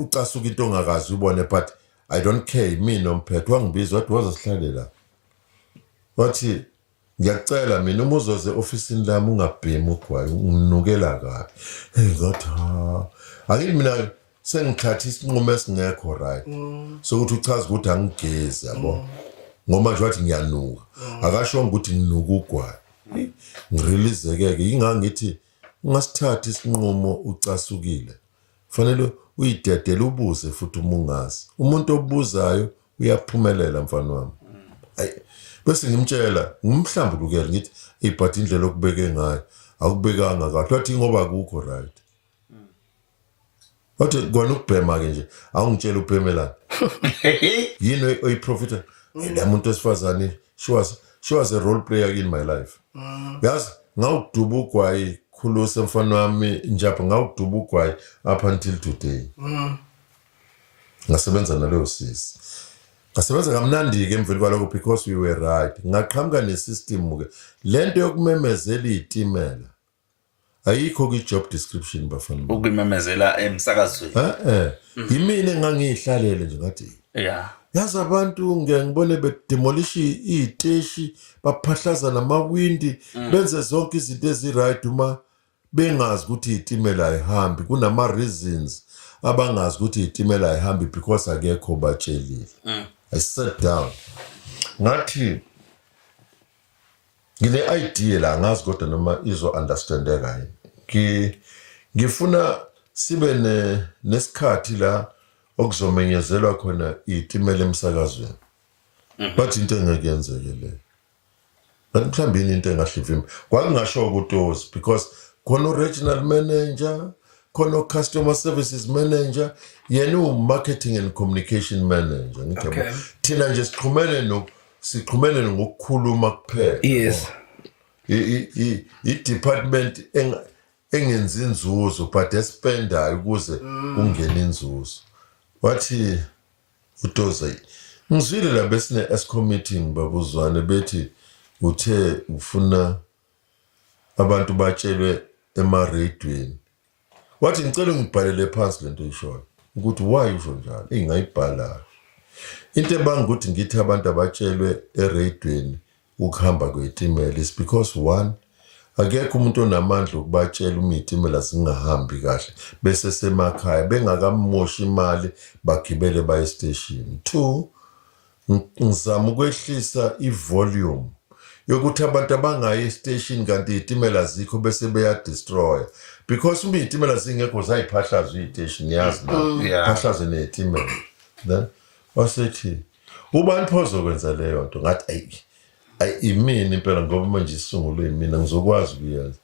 ucasuka into ongakazi ubone but I don't care. Mina umphethe wangibiza wathi wazosihlale la. Wathi ngiyacela mina uma uzoze ofisini lami ungabhemi ugwayi unginukela kabi. Ngathi angithi mina sengithatha isinqumo esingekho right sokuthi uchaza ukuthi angigezi yabo ngoba nje wathi ngiyanuka akashonga ukuthi nginuka ugwayi ngirelease-ke ingangithi ungasithatha isinqumo ucasukile kufanele uyidedele ubuze futhi umungazi umuntu obuzayo uyaphumelela mfana wami bese ngimtshela ngimhlambulukele ngithi but indlela okubeke ngayo akubekanga kahle wathi ngoba akukho right wathi kona ukubhema-ke nje awungitshela ubhemelana yini oyiprofita la muntu wesifazane she was a role player in my life yazi ngawuduba ugwayi khuluse mfana wami njapha ngawuduba ugwayi up until today ngasebenza naleyo sisi ngasebenza kamnandi-ke emveni kwalokho because we were right ngaqhamuka nesystem-ke lento yokumemezela iy'timela ayikho kwi-job description bafana ukumemezela emsakazweni yimina engangiyihlalele nje ngathi yazi abantu ngibone bedemolisha iy'teshi baphahlaza namawindi benze zonke izinto eziright uma bengazi ukuthi iy'timela ayihambi kunama-reasons abangazi ukuthi iy'timela ayihambi because akekho batshelile I sat down ngathi ngine-idea la ngazi kodwa noma izo-understandeka yini ngifuna sibe nesikhathi la okuzomenyezelwa khona iy'timela emsakazweni bathi into engeke yenzeke leyo kanti mhlawumbe yini into engahlivimba kwakungasho kutozi because khona u-regional manager khona u-customer services manager yena u-marketing and communication manager ngithe thina nje siqhumene ngokukhuluma kuphela Yes. i-department engenzi inzuzo but espendayo ukuze kungene inzuzo wathi uToza ngizwile la besine-S committee babuzwane bethi uthe ufuna abantu batshelwe emaredweni wathi ngicela ngibhalele phansi lento oyishoyo ukuthi why usho njalo ingayibhala into ebanga ngithi abantu abatshelwe eredweni ukuhamba kwetimela is because one akekho umuntu onamandla ukubatshela uma iy'timela zingahambi kahle bese semakhaya bengakamoshi imali bagibele baye esiteshini. 2 ngizama ukwehlisa ivolume yokuthi abantu abangayi esiteshini kanti iy'timela zikho bese beyadestroya because uma iy'timela zingekho zayiphahlaza iy'teshini yazi phahlaze ney'timela then wasethi ubani pho ozokwenza leyo nto ngathi imini impela ngoba manje isungulwe imina ngizokwazi ukuyenza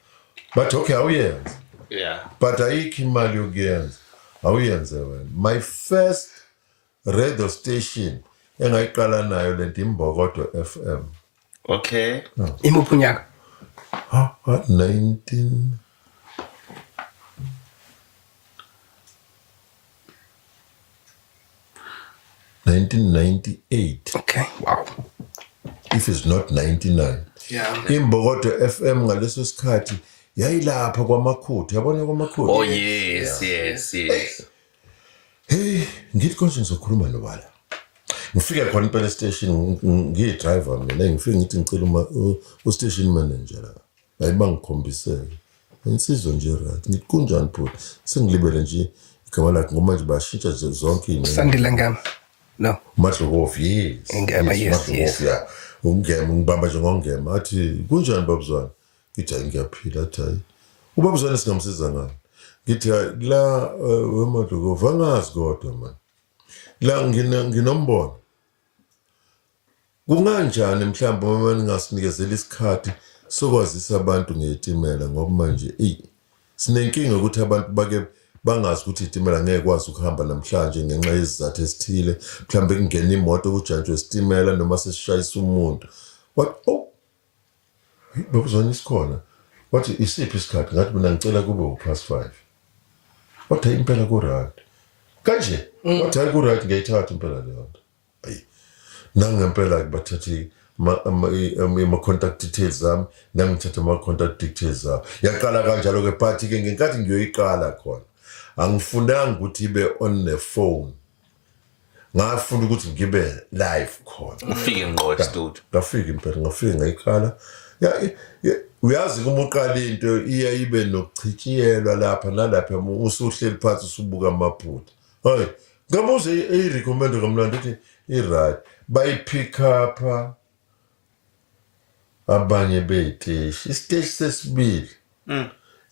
but okay awuyenza but ayikho imali yokuyenza awuyenze wena. My first radio station engayiqala nayo lento Imbokodo FM. Okay. Imuphi unyaka? 1998. Okay, wow. If it's not 99. Yeah. Imbokodo FM ngaleso sikhathi yayilapha kwaMakhodi. Yabona kwaMakhodi? Oh yes. Hey, ngithi konje ngizokhuluma nobala. Ngifike khona impela station ngiyi-driver mina ngifike ngithi ngicela u-station manager la. Hayiba ngikhombiseke. Insizwa nje right. Ngithi kunjani bhuti? Sengilibele nje igama lakhe ngoba manje bashintsha zonke iy'nto. Sandile Ngema. No. Madlokof, yes. Ngema, yes. Yeah. Ungema ngibamba nje ngongema athi kunjani babuzwana? Ngithi ngiyaphila athi hayi. Ubabuzwana singamsiza ngani? Ngithi la weMadlokof angazi kodwa man. La nginombono. Kunganjani mhlawumbe uma ningasinikezela isikhathi sokwazisa abantu ngezitimela ngoba manje sinenkinga ukuthi abantu bake bangazi ukuthi izitimela ngeke kwazi ukuhamba namhlanje ngenxa yezizathu esithile mhlawumbe kungena imoto kujantshwe isitimela noma sesishayisa umuntu babuzwana isikhona wathi isiphi isikhathi ngathi mina ngicela kube u5 wathi impela ku-right kanje wathi hayi ku-right ngiyayithatha impela leyo nto nangempela bathathi ama-contact details zami nangithatha ama-contact details zami yaqala kanjalo-ke but-ke ngenkathi ngiyoyiqala khona angifundanga ukuthi ibe on the phone ngafunda ukuthi ngibe live khona Ufike ngqo e-studio. ngafika impela ngafika ngayikhala uyazi kuma uqala into iya ibe nokuchitshiyelwa lapha nalapha usuhleli phansi usubuka amaphutha hayi ngabuze i-recommend kamlando ukuthi i-right bayi-pick up abanye beyiteshi isiteshi sesibili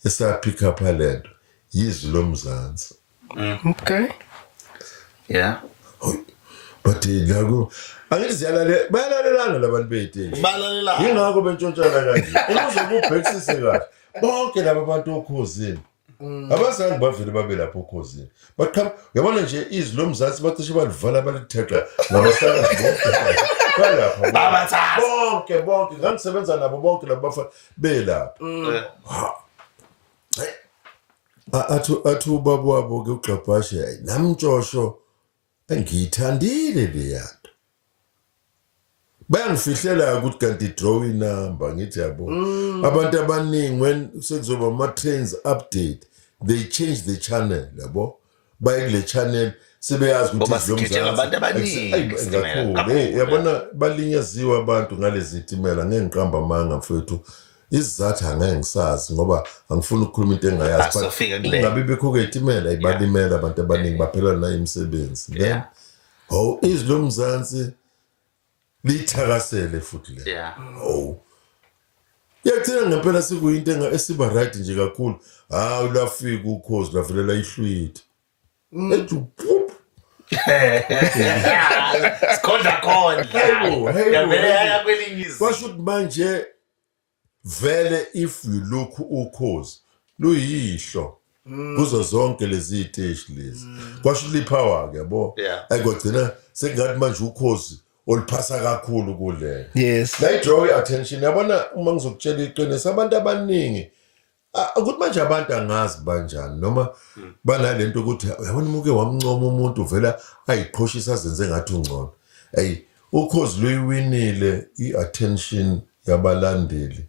esapick up lento yizwi lomzansi Okay. Yeah. but laku angithi ziyalale bayalalelana labantu beyiteshi Balalelana. yingakho bentshontshana kanje ukuzokubhekisise kahle bonke laba bantu okhosini abazange bavele babe lapho okhosini baqhama yabona nje izwi lomzansi bacishe balivala balitheqa ngamasakazi balapha bonke ngangisebenza nabo bonke labo bafana belapha athu ubaba wabo ke uGqabhashe namtshosho engiyithandile leyanto bayangifihlela ukuthi kanti draw inumber ngithi yabo abantu abaningi when sekuzoba ama trains update they change the channel yabo baye kule channel sebeyazi Ngoba ukuthi sikhethela abantu abaningi isitimela. yabona balinyaziwe abantu ngalezi zitimela ngengiqamba amanga mfethu isizathu angeke ngisazi ngoba angifuni ukukhuluma into engayazi Asofika kule. ngabe bekho ke itimela ibalimela abantu abaningi baphela na imisebenzi then izwi lomzansi lithakasele futhi le Yeah. yakuthina ngempela sikuyinto esiba right nje kakhulu lafika ukhozi lavelela ihlwitha ethi Sikhondla khondla. Yavele yaya kwelinye izwe. kwasho ukuthi manje vele if you look ukhozi luyihlo kuzo zonke lezi iteshi lezi kwasho lipower ke yabo Yeah. ayigcina sengathi manje ukhozi oliphasa kakhulu kule Yes. la draw attention yabona uma ngizokutshela iqiniso abantu abaningi ukuthi manje abantu angazi banjani noma banalento ukuthi yabona umuke wamncoma umuntu vela ayiqhoshisa azenze ngathi ungcono ukhozi loyiwinile i-attention yabalandeli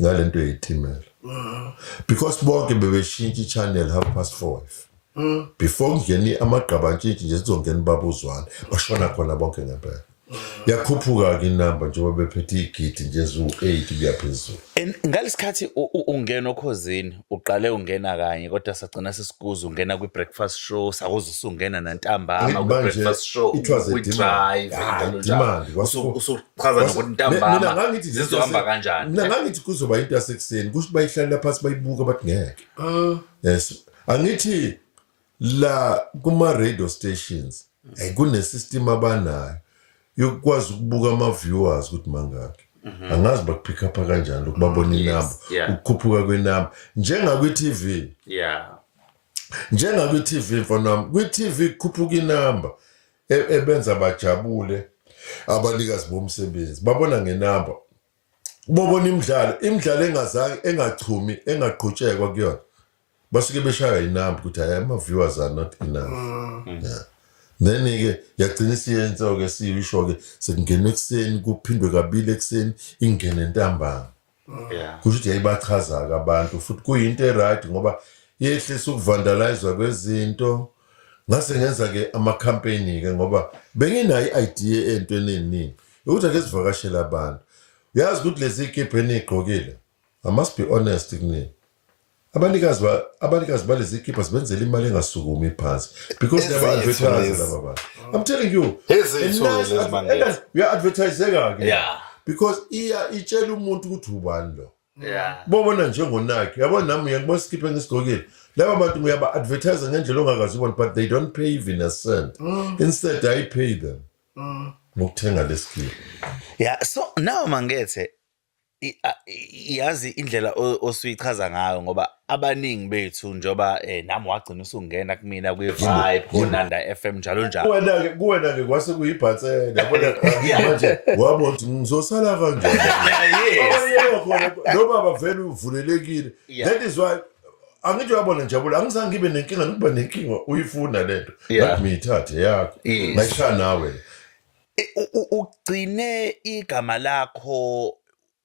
ngalento yeyitimela because bonke bebeshintsha i-channel 4:30 before kungeni amagqabantshintshi nje sizongena babuzwana bashona khona bonke ngempela yakhuphuka-ke inamba njengoba bephethe igidi nje eziwu-8 kuya phezulu Ngalesikhathi ungena okhozini uqale ungena kanye kodwa sagcina sesikuza ungena kwi-breakfast show sakuze usungena nantambama kwi-breakfast show it was a kwi-drive demand usuchaza nokuthi ntambama zizohamba kanjani. mina ngangithi kuzoba into yasekuseni kusho bayihlalela phasi bayibuka bathi ngeke yes angithi la kuma-radio stations kune-system abanayo yokukwazi ukubuka ama-viewers ukuthi mangakhi angazi bakupick up kanjani ukubabona inamba ukukhuphuka kwenamba njengakwi-TV njengakwi-TV mfanami kwi-TV kukhuphuka inamba ebenza bajabule abanikazi bomsebenzi babona ngenamba bobona imidlalo engachumi engaqhutshekwa kuyona basuke beshaya inamba ukuthi ama-viewers are not enough then-ke yagcina isiyenza-ke siyisho-ke sekungenwe ekuseni kuphindwe kabili ekuseni ingene ntambama kusho ukuthi yayibachaza-ke abantu futhi kuyinto e-right ngoba yehlisa ukuvandalizwa kwezinto ngase ngenza-ke ama-campaign-ke ngoba benginayo i-idea ey'ntweni ey'ningi yokuthi ake sivakashele abantu uyazi ukuthi lezi y'kipha eniy'gqokile I must be honest kuningi abanikazi balezi khipha sibenzela imali engasukumi phansi because they are advertising laba bantu I'm telling you advertiseka-ke because itshela umuntu ukuthi ubani lo bobona njengonakhi yabona nami ngiyakubona isikipha engisigqokile laba bantu ngiyaba-advertise ngendlela ongakazi ubona but they don't pay even a cent instead I pay them ngokuthenga lesikipha so now mangethe yazi indlela osuyichaza ngayo ngoba abaningi bethu njoba nami wagcina usungena kumina kwi-Vibe kuNanda FM njalo njalo kuwena-ke kwase kuyibhansela yabona manje wabona ukuthi ngizosala kanjani khona nobaba vele uvulelekile that is why angithi uyabona njabula angizange ngibe nenkinga nokuba nenkinga uyifuna lento but ngiyithathe yakho ngayishaya nawe ugcine igama lakho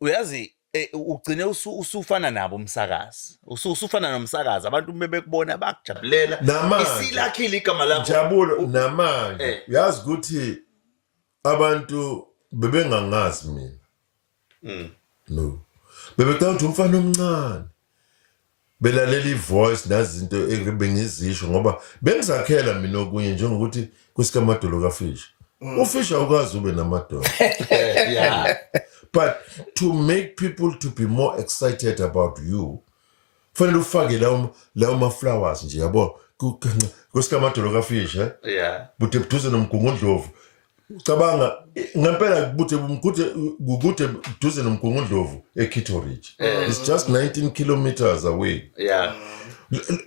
uyazi ugcine usufana nabo umsakazi usufana nomsakazi abantu bebekubona bakujabulela isilakhile igama lakho jabulo namanje uyazi ukuthi abantu bebengangazi mina no bebecanga umfana omncane belalela ivoice nazi izinto ebengizisho ngoba bengizakhela mina okunye njengokuthi kusikamadolo kaFisha uFisha ukwazi ube namadolo Yeah. but to make people to be more excited about you fanele ufake lawo ma-flowers nje yabo kusikamadolo kaFisha Yeah. bude buduze nomgungundlovu cabanga ngempela kukude buduze nomgungundlovu eKitteridge it's just 19 kilometers away Yeah.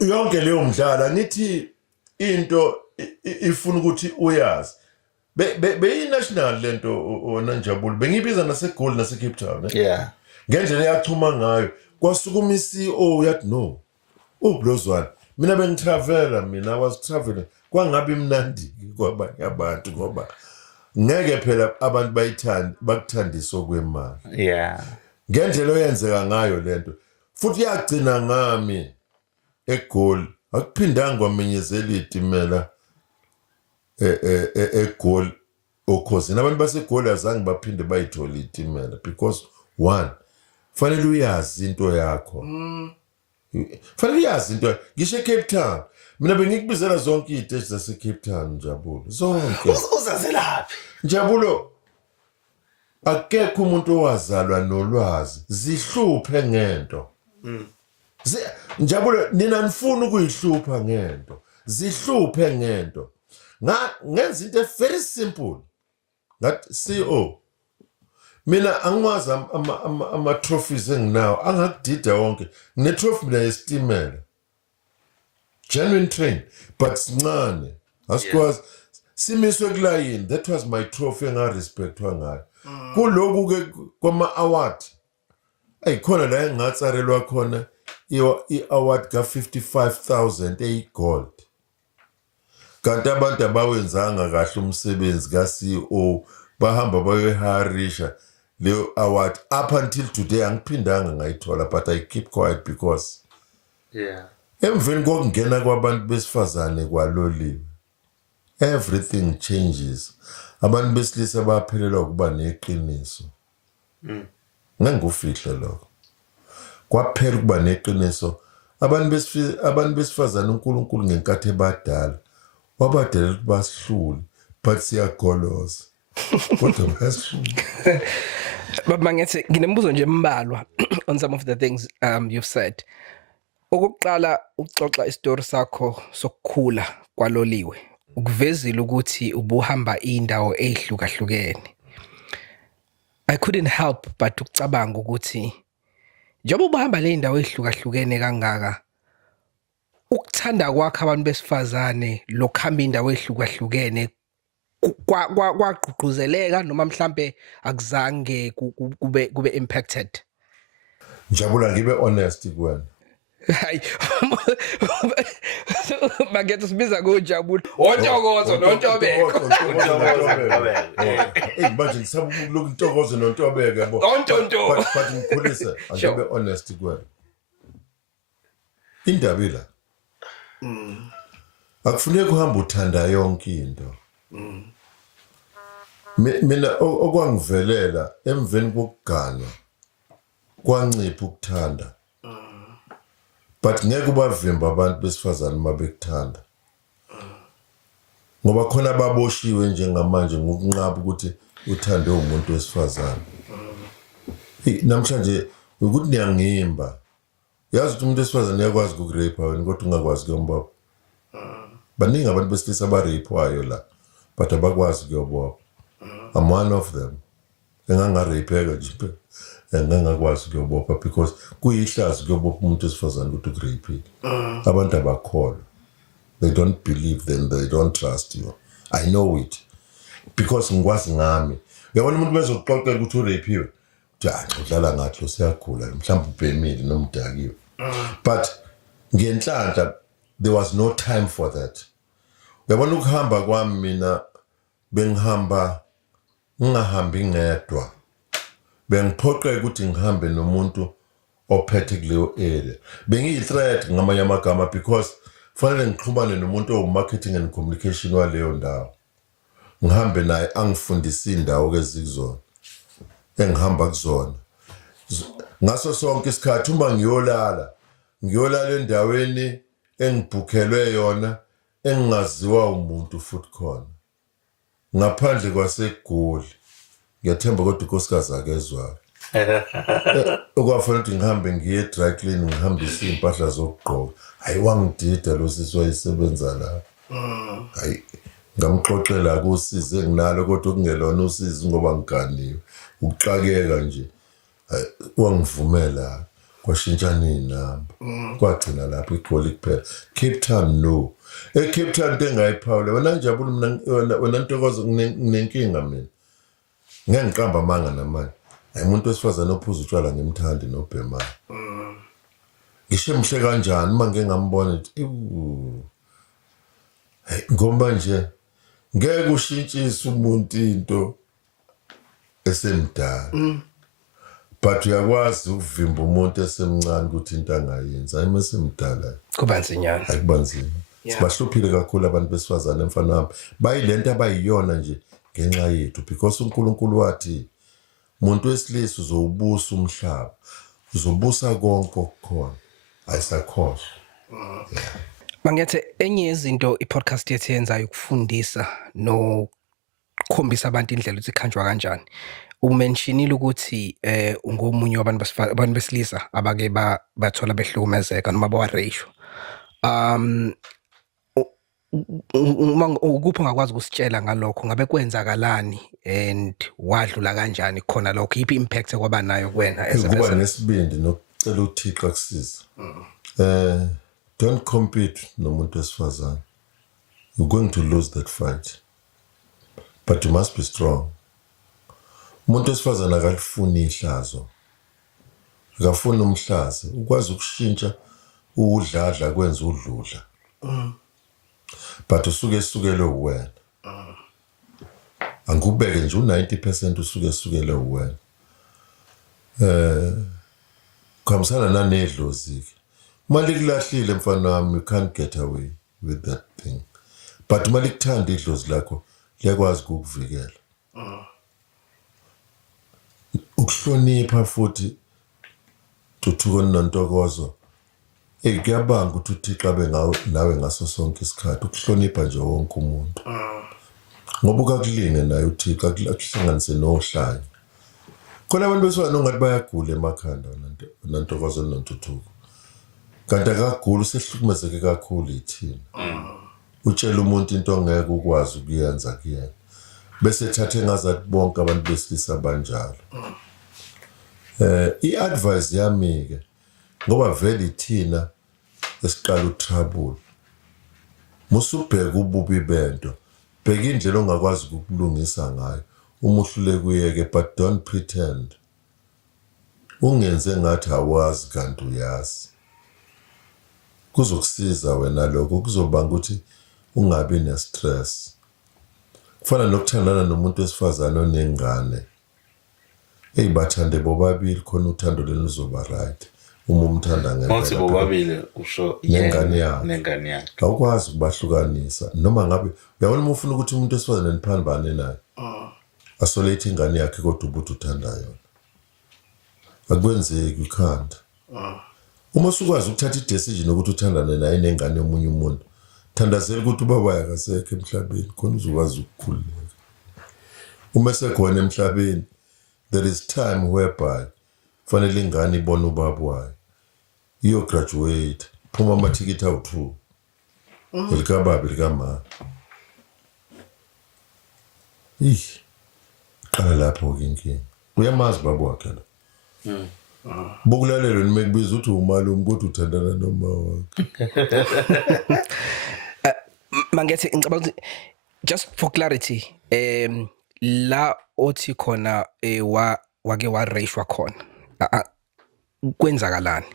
yonke leyo mdlala nithi into ifuna ukuthi uyazi beyi-national lento onanjabule bengiyibiza naseGoli naseCape Town Yeah. ngendlela eyachuma ngayo kwasukuma i-CEO yathi no uBlozwane mina bengitravela mina I was traveling kwangabe imnandi kwabanye abantu ngoba ngeke phela abantu bakuthandisa okwemali Yeah. ngendlela oyenzeka ngayo lento futhi yagcina ngami eGoli akuphindanga kwamenyezela itimela eGoli okhosini abantu baseGoli azange baphinde bayithola itimela because one fanele uyazi into yakho fanele uyazi into ngisho eCape Town mina bengikubizela zonke iziteshi zaseCape Town Njabulo zonke Uzazelaphi? Njabulo akekho umuntu owazalwa nolwazi zihluphe ngento Njabulo nina nifuna ukuyihlupha ngento zihluphe ngento ngenza into very simple that CEO mina angwazi ama trophies enginawo angakudida wonke ngine trophy mina yesitimela genuine train but sincane asikwazi simiswe kulayini that was my trophy engarespectwa ngayo kuloku ke kwama award ayikhona la engatsarelwa khona i-award ka-55,000 eyi-gold kanti abantu abawenzanga kahle umsebenzi ka-CEO bahamba bayoyiharisha leyo award up until today angiphindanga ngayithola but I keep quiet because Yeah. emveni kokungena kwabantu besifazane kwaloliwe everything changes abantu besilisa baphelelwa ukuba neqiniso ngengufihla lokho kwaphela ukuba neqiniso abantu besifazane uNkulunkulu ngenkathi ebadala wabadala ukuthi basihlule but siyagoloza kodwa basihlule Baba ngithi nginembuzo nje embalwa on some of the things you've said. Ukuqala ukuxoxa isitori sakho sokukhula kwaloliwe ukuvezile ukuthi ubuhamba indawo ezihlukahlukene. I couldn't help but ukucabanga ukuthi njengoba ubuhamba le indawo ezihlukahlukene kangaka ukuthanda kwakho abantu besifazane lokuhamba indawo ezihlukahlukene kwagqugquzeleka noma mhlambe akuzange kube impacted. Njabula ngibe honest kuwena Hayi magethu sibiza ngoJabula ontokozo noNtobeko manje ngisabuloku intokozo noNtobeko yabo but ngikhulisa ngibe honest kuwena indaba ila akufuneki uhamba uthanda yonke into mina okwangivelela emveni kokugana kwancipha ukuthanda but ngeke ubavimba abantu besifazane mabekuthanda ngoba khona baboshiwe njengamanje ngokunqaba ukuthi uthande umuntu wesifazane namhlanje ukuthi niyangimba yazi ukuthi umuntu wesifazane uyakwazi ukurape wena kodwa ungakwazi kuyombopha baningi abantu besilisa abarapwayo la but abakwazi kuyobopha I'm one of them engangarapeka nje engangakwazi kuyobopha because kuyihlazo kuyobopha umuntu wesifazane ukuthi ukurapile abantu abakholwa they don't believe then they don't trust you I know it because ngikwazi ngami uyabona umuntu bezokuxoxela ukuthi urapiwe udlala ngathi usiyagula mhlawumbe ubhemile noma udakiwe but ngenhlanhla there was no time for that uyabona ukuhamba kwami mina ngingahambi ngedwa bengiphoqeka ukuthi ngihambe nomuntu ophethe kuleyo area bengiyi-threat ngamanye amagama because fanele ngixhumane nomuntu owu-marketing and communication waleyo ndawo ngihambe naye angifundise indawo ezikuzona engihamba kuzona ngaso sonke isikhathi uma ngiyolala endaweni engibhukhelwe yona engingaziwa umuntu futhi khona ngaphandle kwaseGoli ngiyathemba kodwa unkosikazi akezwayo okwafanele ukuthi ngihambe ngiye dry clean ngihambise impahla zokugqoka hayi wangidida lo sisi wayisebenza la hayi ngamxoxela kusize nginalo kodwa kungelona usizi ngoba ngiganiwe ukuxakeka nje wangivumela kwashintshana inamba kwagcina lapho iGoli kuphela Cape Town no Cape Town engayiphawula wena njabula wena Ntokozo nginenkinga mina ngiyangiqamba amanga namanje hayi umuntu wesifazane ophuza utshwala ngimthandi nobhemayo ngisho emhle kanjani uma ngeke ngambona ngoba nje ngeke ushintshise umuntu into esemdala but uyakwazi ukuvimba umuntu esemncane ukuthi into angayenza hayi mesemdala kuba nzinyana akuba nzima sibahluphile kakhulu abantu besifazane emfana wami bayilento abayiyona nje ngenxa yethu because uNkulunkulu wathi umuntu wesilisa uzowubusa umhlaba uzobusa konke okukhona ayisakhohle Mangethe enye izinto iPodcast yethu yenzayo ukufundisa nokukhombisa abantu indlela ukuthi ikhanjwa kanjani umentionile ukuthi ungomunye wabantu besilisa abake bathola behlukumezeka noma bawareyishwa ukuphi ongakwazi ukusitshela ngalokho ngabe kwenzakalani and wadlula kanjani khona lokho iphi impact kwaba nayo kuwena kuba nesibindi nokucela uThixo akusize don't compete nomuntu wesifazane you're going to lose that fight but you must be strong umuntu wesifazane akalifuni ihlazo akafuni umhlazi ukwazi ukushintsha udladla kwenza udludla but usukele uwena angubeke nje u90% usukele uwena khamisana nanedlozi mali kulahlile mfana wami you can't get away with that thing but mali kuthanda idlozi lakho liyakwazi ukukuvikela ukuhlonipha futhi Thuthuko noNtokozo kuyabanga ukuthi uThixo abe nawe ngaso sonke isikhathi ukuhlonipha nje wonke umuntu ngoba ukakulinge naye uThixo akuhlanganise nohlanya khona abantu besifana ngathi bayagula emakhanda noNtokozo noNthuthuko kanti akagula usehlukumezeke kakhulu ithina utshela umuntu into ongeke ukwazi ukuyenza kuyena bese thathe ngazathi bonke abantu besilisa banjalo iadvice yami ke ngoba vele ithina esiqala utrouble musubheka ububi bento bheka indlela ongakwazi ukulungisa ngayo umuhlule kuyeke but don't pretend ungenze ngathi awazi kanti uyazi kuzokusiza wena lokho kuzobanga ukuthi ungabi nestress kufana nokuthandana nomuntu wesifazane onengane bathande bobabili khona uthando luzoba right uma umthanda ngempela Once bobabili usho nengane yakhe awukwazi ukubahlukanisa noma ngabe uyabona uma ufuna ukuthi umuntu wesifazane niphambane naye asolate ingane yakhe kodwa ubuthi uthanda yona akwenzeki you can't uma usukwazi ukuthatha i-decision ukuthi uthandane naye nengane yomunye umuntu thandazela ukuthi ubaba akasekho emhlabeni khona uzokwazi ukukhululeka uma sekhona emhlabeni there is time whereby fanele ingane ibone ubaba wayo iyo graduate phuma amathikithi awu2 elikababa elikamama qala lapho inkinga uyamazi baba wakhe la bokulalelwa nimekubiza ukuthi umalume kodwa uthandana noma wakhe Mangethe ngicabanga just for clarity la othi khona wake wareyishwa khona kwenzakalani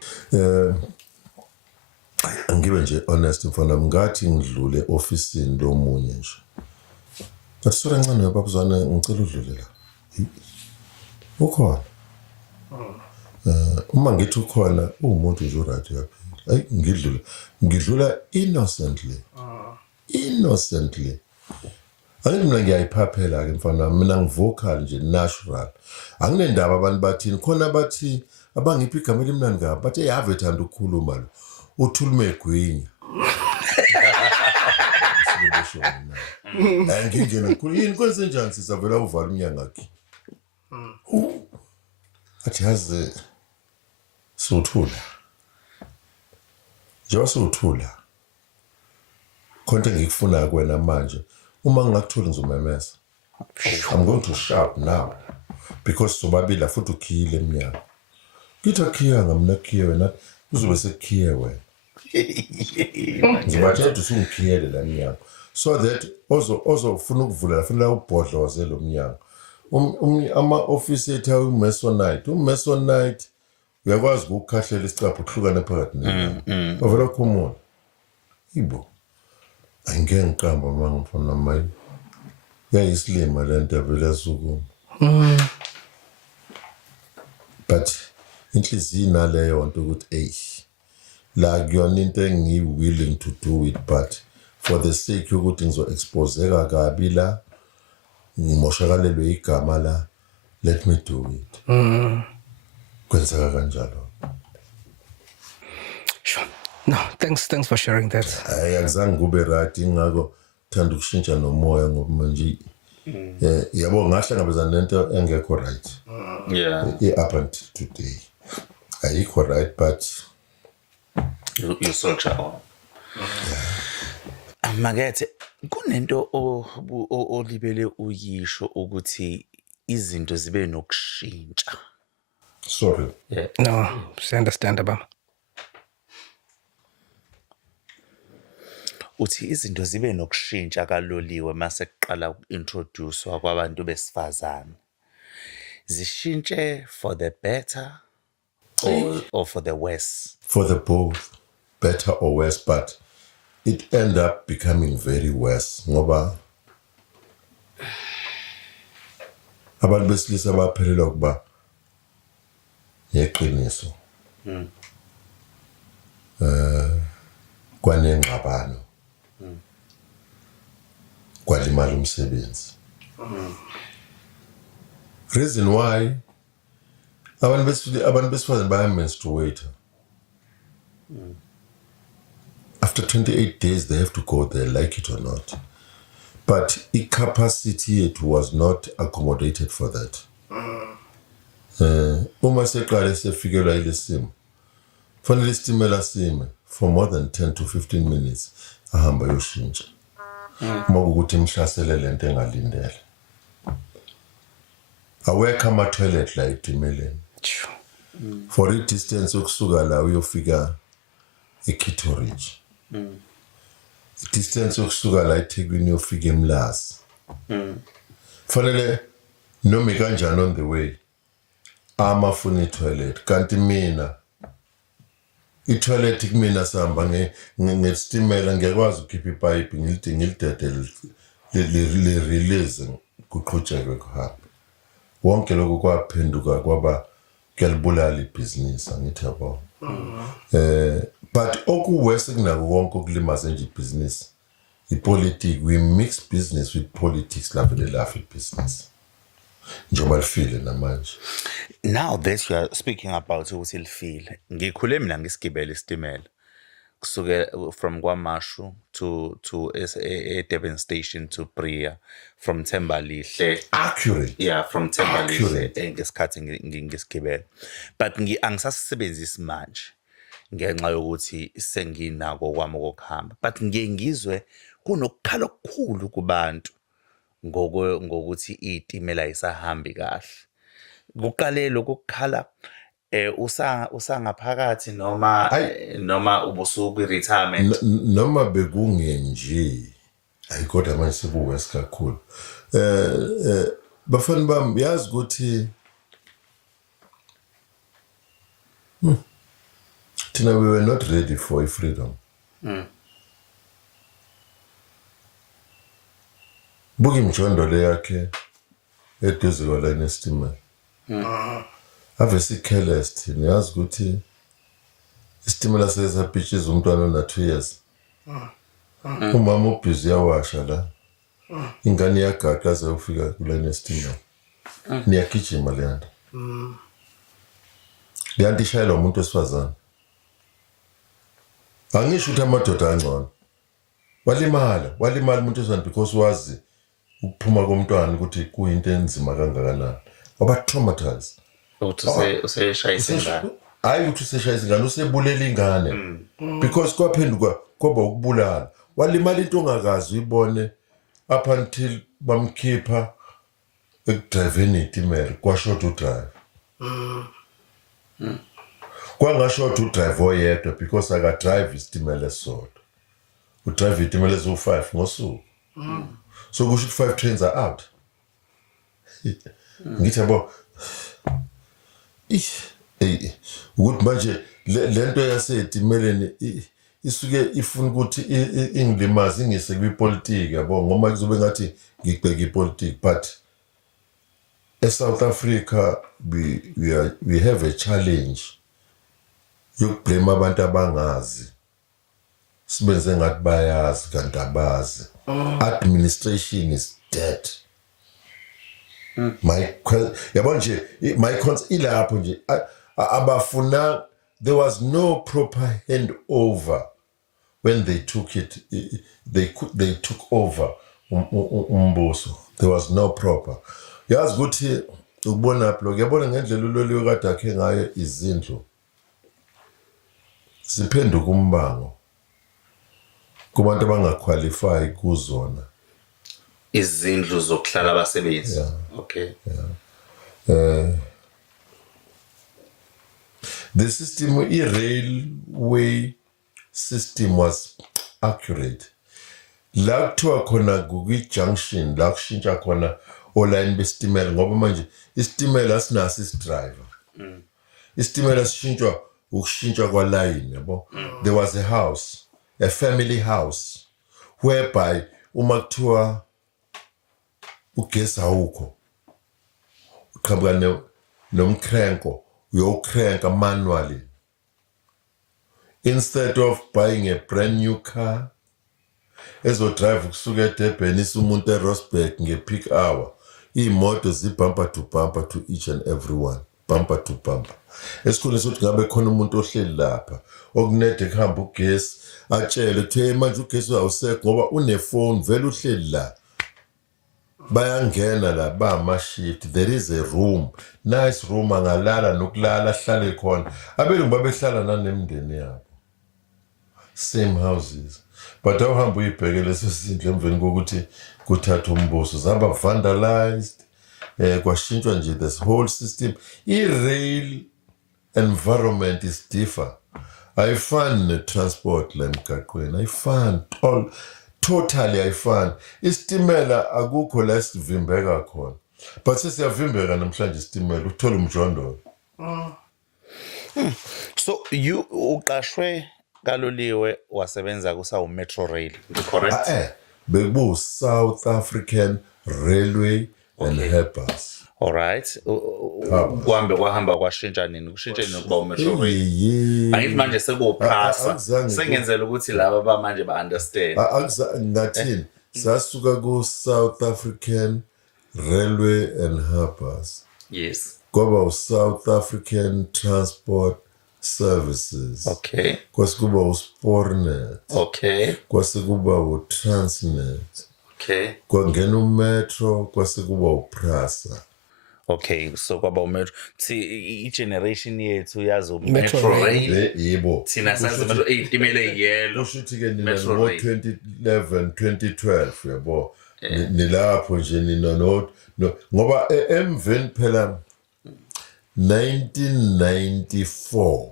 angibe nje honest mfana ngathi ngidlule officeini lomunye nje Ngasura ncane babuzana ngicela udlule la ukhona uma ngithi ukhona umuntu nje right yaphela ngidlula innocently Angithi mina ngiyayiphaphela ke mfana mina ngivocal nje natural. Anginendaba abantu bathini khona bathi abangiphi igama elimnandi kabi bathi eyave thanda ukukhuluma lo. Uthulume egwinya. Ngingena ngikhulu yini kwenze njani sisavela uvala umnyango akhe. Athi yazi suthula. Njengoba suthula. Konke ngikufuna kuwena manje. Uma ngingakuthola ngizomemeza. I'm going to shout now because sobabili futhi ukhiyile eminyango. Ngithi akhiya ngamna khiye wena uzobe sekhiye wena. Ngibathe usungikhiyele la minyango so that ozofuna ukuvula fanele ubhodloze lo mnyango. Ama office ethu uMasonite uyakwazi ukukhahlela isicapho uhlukane phakathi neminyango. Ovela khumula. Ibo. Angeke ngiqamba mangifuna mayi. Yayisilima lento vele sukuma. But inhliziyo inaleyo nto ukuthi la kuyona into engiwilling to do it but for the sake yokuthi ngizo-exposeka kabi la ngimoshakalelwe igama la let me do it. Kwenzeka kanjalo. Sure. No, thanks for sharing that. Ayakuzange kube right ingako thanda ukushintsha nomoya ngoba manje yabo ngahlangabezana nento engekho right. Up until today. Ayikho right but you soldier on. Makethe kunento olibele uyisho ukuthi izinto zibe nokushintsha. Sorry. No, it's understandable. Uthi izinto zibe nokushintsha kaloliwe mase kuqala ukintroducewa kwabantu besifazane. Zishintshe for the better or for the worse? For the both, better or worse, but it ended up becoming very worse. Ngoba abantu besilisa baphelela ukuba yeqiniso. Kwanengxabano. Kwalimala umsebenzi. Reason why abantu besifazane bayamenstruate. After 28 days they have to go there, like it or not. But capacity it was not accommodated for that. Uma seqale sefikelwa ile simo. Fanele istimela sime for more than 10 to 15 minutes ahamba yoshintsha. Uma ukuthi imhlasele lento engalindele. Awekho ama toilet la etimeleni. For a distance ukusuka la uyofika eKitteridge. Distance ukusuka la eThekwini uyofika eMlazi. Fanele noma kanjani on the way amafuna toilet kanti mina toilet kumina sihamba ngestimela ngiyakwazi ukukhipha ipipe ngilidede le release kuqhutshekwe kuhamba. Wonke lokho kwaphenduka kwaba kuyalibulala ibhizinisi angithi yabo. But okuwese kunako konke okulimaza nje ibhizinisi. Ipolitics, we mix business with politics lapha le business. Njengoba lifile namanje. Now that you are speaking about ukuthi lifile. Ngikhule mina ngisigibela istimela. Kusuke from KwaMashu to Durban station to Bria, from Thembalihle. Accurate. Yeah, from Thembalihle ngesikhathi ngisigibela. But angisasebenzisi manje ngenxa yokuthi senginako kwami ukuhamba. But ngizwe kunokukhala okukhulu kubantu ngokuthi izitimela isahambi kahle. Kuqale lokukhala usangaphakathi noma ubusuku retirement noma bekungenje ayikodwa manje sekuwesi kakhulu. Bafana bami yazi ukuthi we were not ready for freedom. Buki imjondolo yakhe eduze kwala nestimela. Ave si-careless thina yazi ukuthi istimela sesapitchiza umntwana ona 2 years. Umama ubhizi yawasha la. ingane iyagaqa aze ufika kulena sitimela niyagijima leyanto leyanto ishayelwa umuntu wesifazane angisho ukuthi amadoda angcono walimala umuntu wesifazane because wazi ukuphuma komntwana ukuthi kuyinto enzima kangakanani waba traumatized ukuthi useshayisa ingane hayi ukuthi useshayisa ingane usebulela ingane because kwaphenduka kwaba ukubulala walimala into ongakazi uyibone up until bamkhipha ekudriveni itimela kwashoda udrive kwangashoda udrive oyedwa because akadrive isitimela esisodwa udrive itimela eziwu-5 ngosuku so kusho ukuthi 5 trains are out ngithi yabo ukuthi manje lento yasetimeleni isuke ifuna ukuthi ingilimazi ingise kwipolitiki yabo ngoba kuzobe ngathi ngibheka ipolitiki but eSouth Africa we have a challenge yokublame abantu abangazi sibenze ngathi bayazi kanti abazi administration is dead yabo nje my concern ilapho nje abafuna there was no proper handover when they took it they took over umbuso there was no proper yazi ukuthi ukubona blog yabona ngendlela uloliwe kade akhe ngayo izindlu siphenduka umbango kubantu abangaqualify kuzona izindlu zokuhlala abasebenzi okay the system railway system was accurate la kuthiwa khona kwi-junction la kushintsha khona olayini besitimela ngoba manje isitimela asinaso isidriver isitimela sishintshwa ukushintshwa kwalayini yabo there was a house a family house whereby uma kuthiwa ugesi awukho uqhamuka nomkrenko uyokrenka manually instead of buying a brand new car ezodrive kusuka eDurban isumuntu eRosberg ngepeak hour imoto zibumper to each and everyone bumper to bumper esikhona sokuthi ngabe khona umuntu ohleli lapha okunede kuhamba ugesi atshele ukuthi manje ugesi awusekho ngoba unefone vele uhleli la bayangena la bama-shift there is a room nice room angalala nokulala ahlale khona abelungu babehlala nanemndeni yabo same houses but awuhamba uyibheke leso sindlu emveni kokuthi kuthatha umbuso zaba vandalized kwashintshwa nje this whole system i-rail environment is differ ayifani ne-transport la emgaqweni ayifani totally ayifani isitimela akukho la sivimbeka khona but sesiyavimbeka namhlanje isitimela uthola umjondolo so you uqashwe kaloliwe wasebenza kusawu Metro Rail correct bekubu South African Railway and Helpers all right kwahamba kwashintsha nini kushintshe nini kuba uMetro Rail angithi manje sekuprasa sengenzela ukuthi laba bamanje ba understand ngathini sasuka ku South African Railway and Helpers yes kwaba South African Transport Services okay kwasekuba uSportnet okay kwasekuba uTransnet okay kwangena uMetro kwasekuba uPrasa okay so kwaba uMetro i-generation yethu yazi uMetro Rail yebo thina sazi Metro itimele yellow kushuthi ke nina ngo 2011 2012 yabo nilapho nje nina no ngoba emveni phela 1994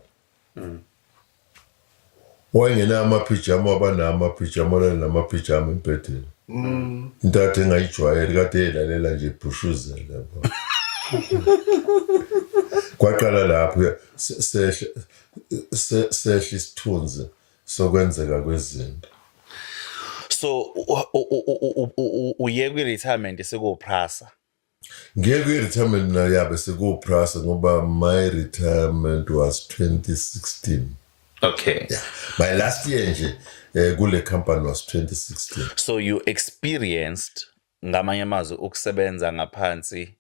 wayengena amapijama abanamapijama namapijama empedeni into kade engayijwayeli kade elalela nje bushuzela yabo kwaqala lapho sehla isithunzi sokwenzeka kwezinto so uye kwi-retirement sekuprasa ngiye kwi-retirement nayabe sekuprasa ngoba my retirement was 2016 Okay. Yeah. My last year nje kule company was 2016. So you experienced ngamanye amazwi ukusebenza ngaphansi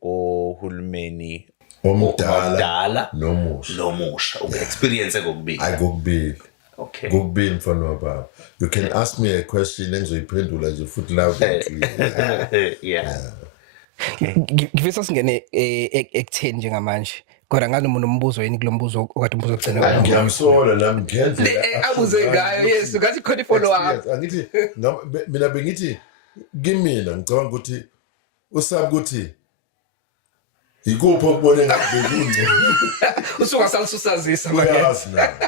kohulumeni Omdala nomusha. nomusha experience kokubili. Kokubili. Okay. Kokubili mfana wababa. You can ask me a question engizoyiphendula nje futhi loud and clear. Yeah. ngifisa singene ekutheni njengamanje kodwa nganomuntu umbuzo yini kulombuzo okade umbuzo ogcina Ngiyamsola nami ngenzela abuze ngayo yes ngathi khona follow up angithi mina bengithi kimina ngicabanga ukuthi usabe ukuthi yikuphi okubone ngathi bekunje usuka salusuzazisa uyazi na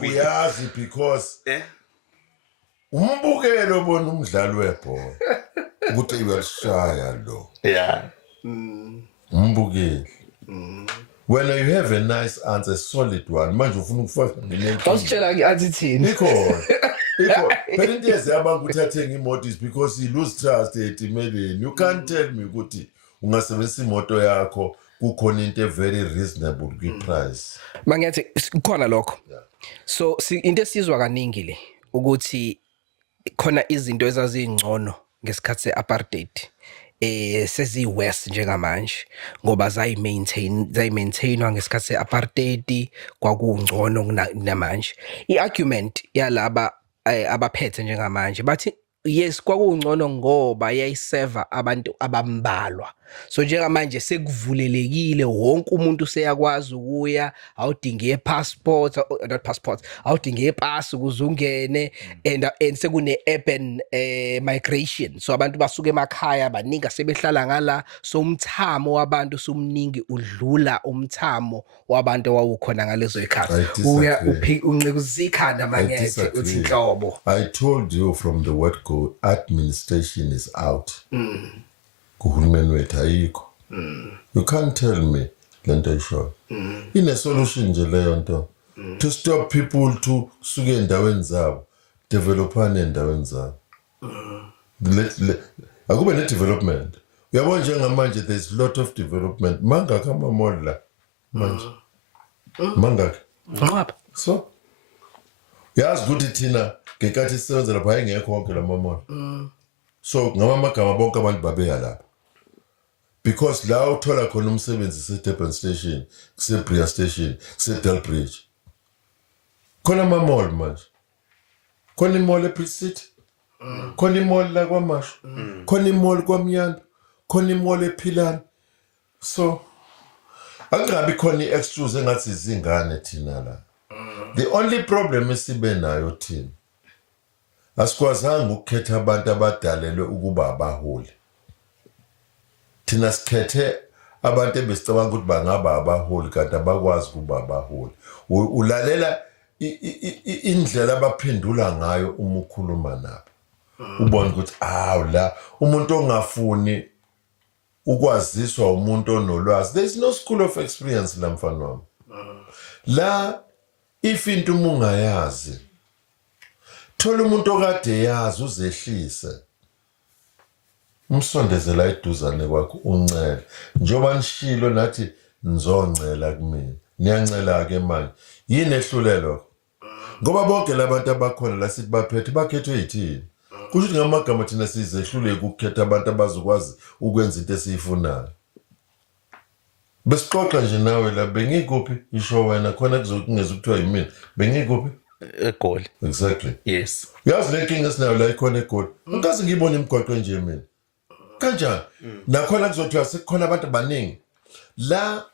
uyazi because umbukelo obona umdlalo webhola ukuthi uyalishaya lo umbukeli when you have a nice answer solid one manje ufuna ukufaka awusitshela ngiathi thini ikhona phela into yezaba ukuthathe imoto is because you lose trust etimeleni. You can't tell me ukuthi ungasebenzisa imoto yakho kukhona into very reasonable kwi-price. Mangiyathi kukhona lokho so into esizwa kaningi le ukuthi khona izinto ezazingcono ngesikhathi se-apartheid sezi-west njengamanje ngoba zayi-maintainwa ngesikhathi se-apartheid kwakungcono namanje. I-argument yalaba abaphethe njengamanje bathi yes kwakungcono ngoba yayiseva abantu abambalwa so njengamanje sekuvulelekile wonke umuntu seyakwazi ukuya awudinge passport not passport awudinge pass ukuze ungene and sekune urban migration so abantu basuka emakhaya baningi sebehlala ngala so umthamo wabantu sumningi udlula umthamo wabantu owawukhona ngalezo ekhaya uya uncikuzikanda mangethe uthi inhlobo. I told you from the word go administration is out. Kuhulumeni wethu ayikho. You can't tell me lento isho. Ine solution nje leyo nto to stop people to suke endaweni zabo developane endaweni zabo. Akube ne development. Uyabona njengamanje there's a lot of development. Mangaka ama mall la manje. Mangaka. Ngapha. So yazi ukuthi thina ngekathi sisebenza lapha ayengekho konke lamamona so ngamagama bonke abantu babeya lapha because la uthola khona umsebenzi se-Durban station kuse-Bria station kuse-Delbridge khona ama-mall manje khona i-mall e-City khona i-mall la kwaMashu khona i-mall kwaMyanda khona i-mall ePhilani so angabi khona i-excuse engathi izingane thina la. The only problem esibe nayo thina asikwazanga ukukhetha abantu abadalelwe ukuba abaholi. Thina sikhethe abantu ebesicabanga ukuthi bangaba abaholi kanti abakwazi ukuba abaholi. Ulalela indlela abaphendula ngayo uma ukhuluma nabo. Ubona ukuthi la umuntu ongafuni ukwaziswa umuntu onolwazi. There is no school of experience la mfana wami. La if into mungayazi thola umuntu okade yazi uzehlise umsondezela eduzane kwakho uncele njoba nishilo nathi nizongcela kumina niyancela ke manje yini ehlulelo ngoba bonke labantu abakhona la sithi baphethe bakhethwe yithini kusho ukuthi ngamagama thina sizehluleke ukukhetha abantu abazokwazi ukwenza into esiyifunayo. Besixoxa nje nawe la bengikuphi isho wena khona kuzokungeza ukuthiwa yimina bengikuphi eGoli. Exactly. Yes. Yazi le nkinga esinayo la ikhona eGoli ngikaze ngibone imigwaqo nje mina kanjani nakhona kuzothiwa sekukhona abantu abaningi la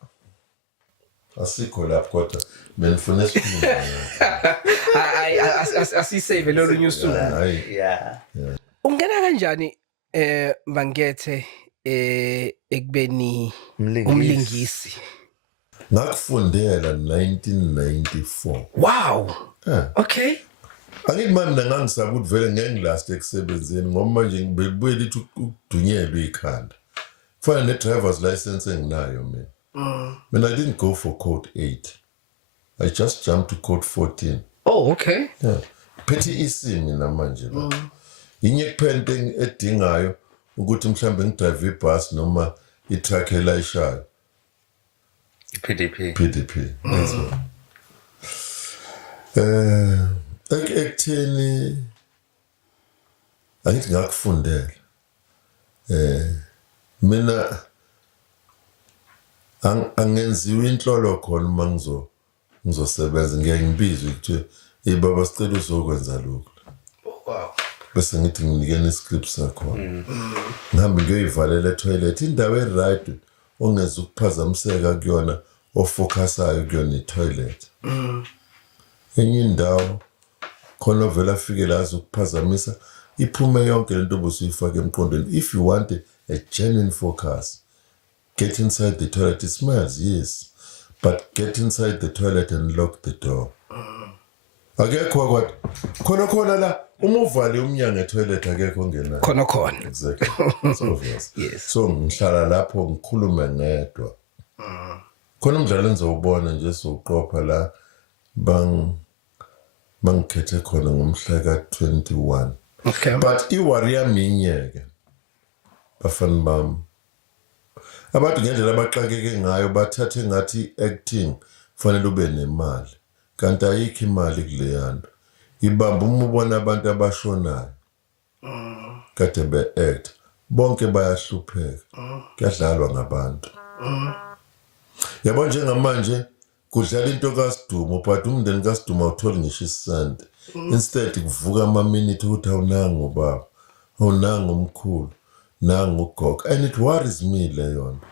asikho lapho kodwa benifuna isikhulu asisave lo lunye usuku. Yeah. Ungena kanjani Mangethe ekubeni umlingisi? Ngakufundela 1994. Wow. Okay. Angithi manje ngangisaba ukuthi vele ngeke ngilast ekusebenzeni ngoba manje ngibebuye lithi ukudunyelwa ikhanda. Kufana ne-driver's license enginayo mina. When I didn't go for code 8. I just jumped to code 14. Oh, okay. Yeah. Phethe isimi namanje la. Inye kuphela into edingayo ukuthi mhlambe ngidrive ibus noma itruck elayishayo. PDP. PDP. That's what. Ekutheni angithi ngakufundela. Mina angenziwa inhlolo khona uma ngizosebenza ngiyangibizwa ukuthi baba sicela uzokwenza lokho. Wow. Bese ngithi nginikene iscript sakhona. Ngihambe ngiyoyivalela etoilet indawo eright ongeza ukuphazamiseka kuyona ofocusayo kuyona itoilet. Enye indawo khona vela afike la azokuphazamisa iphume yonke lento obusuyifaka emqondweni. If you want a genuine focus, get inside the toilet. It smells, yes, but get inside the toilet and lock the door. Akekho kwathi khona la uma uvale umnyango etoilet akekho ongena. Khona. Exactly. It's obvious. Yes. So ngihlala lapho ngikhulume ngedwa. Khona umdlalo engizowubona nje soqopha la bangikhethe khona ngomhla ka-21. Okay. But iwari yami ke bafana bami. Abantu ngendlela abaxakeke ngayo bathathe ngathi acting fanele ube nemali. Kanti ayikho imali kuleyana. Ibamba uma ubona abantu abashonayo. Kade be-act. Bonke bayahlupheka. Kuyadlalwa ngabantu. Yabo njengamanje kudlala into kaSidumo but umndeni kaSidumo awutholi ngisho isenti. Instead kuvuka ama-minute ukuthi awunanga ubaba. Awunanga umkhulu. Nanga ugogo. And it worries me leyo nto.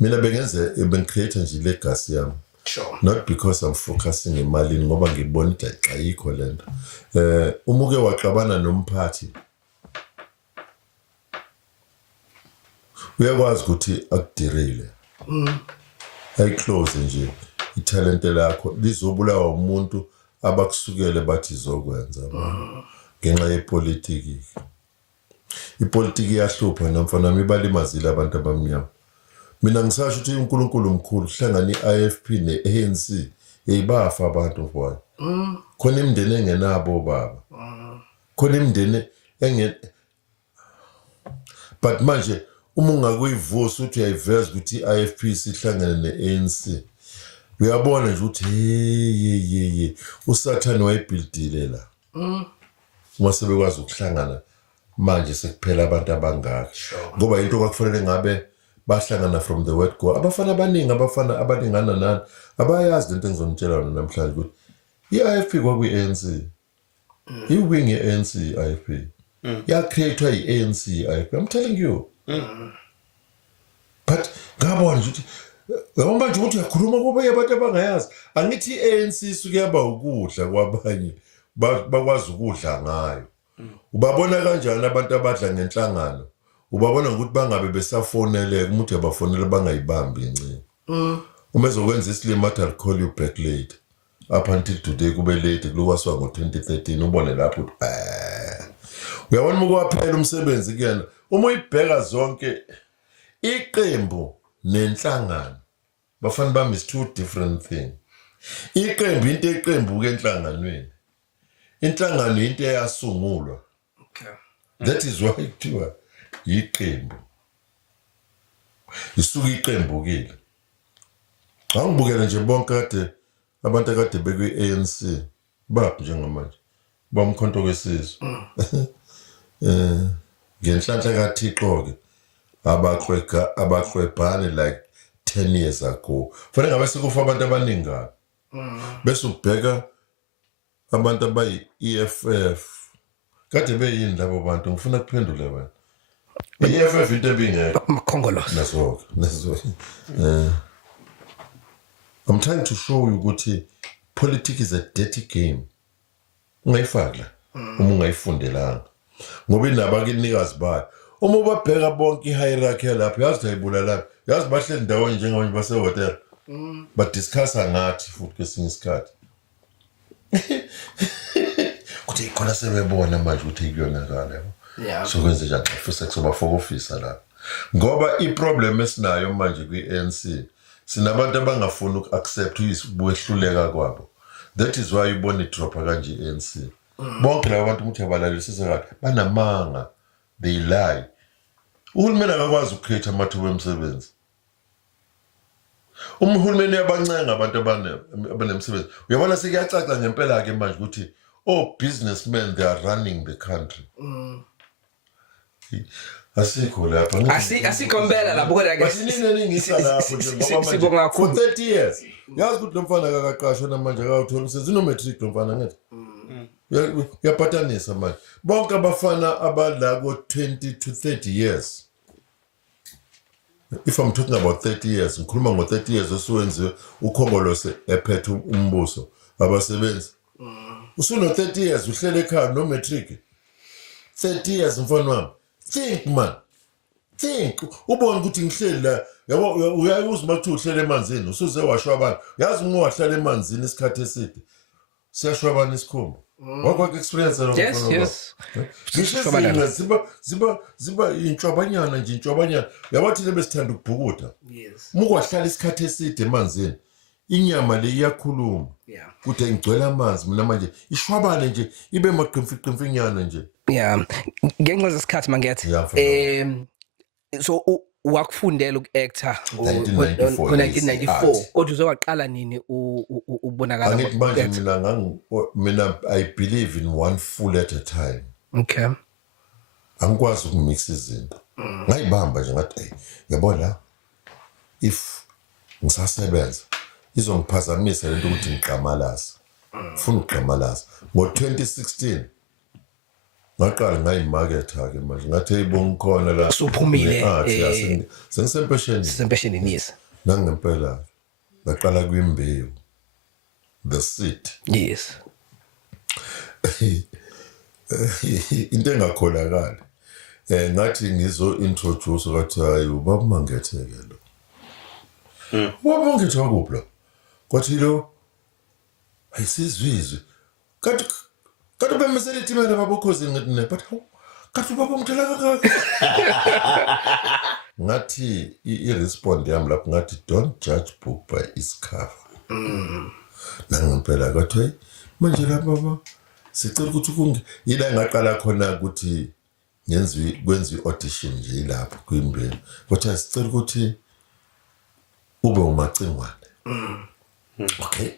Mina bengicreate nje legacy yami. Sure. Not because I'm focusing emalini ngoba ngibona ukuthi ayikho lento. Umuke waxabana nomphathi. Uyakwazi ukuthi akudirile. Ayiclose nje italent lakho lizobulawa umuntu abakusukele bathi izokwenza ngenxa yepolitiki. Ipolitiki yahlupha namfana mibalimazile abantu abamnyama. Mina ngisasho ukuthi uNkulunkulu mkhulu kuhlangana iIFP neANC eyibafa abantu mfowethu. Khona imindeni engenabo baba. Khona imindeni but manje uma ungakuyivusa uthi uyayiveza ukuthi iIFP sihlangene neANC. Uyabona nje ukuthi ye uSathane wayibuildile la. Uma sebekwazi ukuhlangana manje sekuphela abantu abangaka. Ngoba into kwakufanele ngabe bahlangana from the word go. Abafana abaningana nani abayazi lento engizonitshela yona namhlanje ukuthi iIFP kwakuyi-ANC. I-wing ye-ANC iIFP. Ya-createwa yi-ANC iIFP. I'm telling you. But ngabona nje ukuthi yabo manje ukuthi uyakhuluma kube abantu abangayazi. Angithi i-ANC isuke yaba ukudla kwabanye bakwazi ukudla ngayo. Ubabona kanjani abantu abadla ngenhlangano? Ubabona ukuthi bangabe besafoneleka umuntu yabafonela bangayibambi incini. Uma ezokwenza isilimo athi I'll call you back late. Up until today kube late kulowaswa ngo-2013 ubone lapho ukuthi uyabona ukwaphela umsebenzi kuyena. Uma uyibheka zonke iqembu nenhlangano bafana bami is two different things. Iqembu into eqembu ke enhlanganweni. Inhlangano into eyasungulwa. Okay. That is why kuthiwa iqembu. Isuka iqembu kile. Angibukela nje bonke kade abantu akade bekwi-ANC baphi njengamanje. Bamkhonto kwesizwe. Ngenhlanhla kaThixo ke abaxwebhane like 10 years ago. Fanele ngabe sekufa abantu abaningi ngabe. Bese ubheka abantu abayi-EFF. Kade beyini labo bantu ngifuna kuphendule wena. I-EFF into ebingekho. Mkhongolose. Nazo. I'm trying to show you ukuthi politics is a dirty game. Ungayifaka la. Uma ungayifundelanga. Ngoba inabakinikazi bayo. Uma ubabheka bonke i-hierarchy lapho yazi ayibula lapho. Yazi bahleli ndawonye njengabanye basehotel. Badiscussa ngathi futhi kesinye isikhathi. Kuthi ikhona sebebona manje ukuthi kuyonakala yabo. Yeah. So kwenze njani futhi kuzoba for officer la. Ngoba iproblem esinayo manje kwi-ANC sinabantu abangafuni uku-accept ukwehluleka kwabo. That is why ubone idropha kanje i-ANC. Bonke laba bantu ukuthi abalalelisise kahle banamanga. They lie. uhulumeni akakwazi ukukhetha amathuba emisebenzi. Uhulumeni uyabancenga abantu abanemisebenzi. Uyabona sekuyacaca ngempela ke manje ukuthi businessmen they are running the country. Asikho lapha. Asikho impela lapho kodwa ke. Basinini ngisa lapho nje ngoba manje for 30 years. Yazi ukuthi lo mfana akaqashwa namanje akawuthola umsebenzi no matric lo mfana ngithi. Uyaphatanisa manje. Bonke abafana abala ko 20 to 30 years. If I'm talking about 30 years, ngikhuluma ngo 30 years osuwenziwe ukhongolose ephethe umbuso abasebenzi. Usuno 30 years uhlele ekhaya no matric. 30 years mfana wami. Think man. Think ubone ukuthi ngihleli la yabo uyayibuza makuthiwa uhlele emanzini usuze washwa abantu. Yazi uma wahlala emanzini isikhathi eside. Siyashwa abantu isikhumba. Wakho experience lo mfana. Yes. Ziba intshwabanyana nje intshwabanyana. Yabathi lebesithanda ukubhukuda. Yes. Muko wahlala isikhathi eside emanzini. Inyama le iyakhuluma. Yeah. Kude ngicwela amanzi mina manje ishwabane nje ibe maqimfinyana nje. Yeah. Ngenxa zesikhathi mangiyathi. So wakufundela uku-actor ngo-1994 kodwa uzowaqala nini ubonakala Angithi manje mina I believe in one fool at a time. Okay. Angikwazi ukumix izinto. Ngayibamba nje ngathi yabona if ngisasebenza izongiphazamisa lento ukuthi ngiqamalasa. Ufuna ukuqamalasa. Ngo-2016 ngaqala ngayimarketha ke manje ngathi eyibonga khona la usuphumile sengisempesheni yes nangempela ngaqala kwimbewu the seed yes into engakholakala ngathi ngizo introduce ukuthi hayi ubaba Mangetheke lo ubaba Mangetheke wakuphi kwathi lo ayisizizwe kanti bemisela itimela babokhozi ngithi ne but kanti ubaba ngithela kakaka ngathi i-respond yami lapho ngathi don't judge book by its cover. Nangempela kwathi manje la baba sicela ukuthi yila ngaqala khona ukuthi kwenziwe audition nje lapho kwimbeni kwathi sicela ukuthi ube umacingwane. Okay.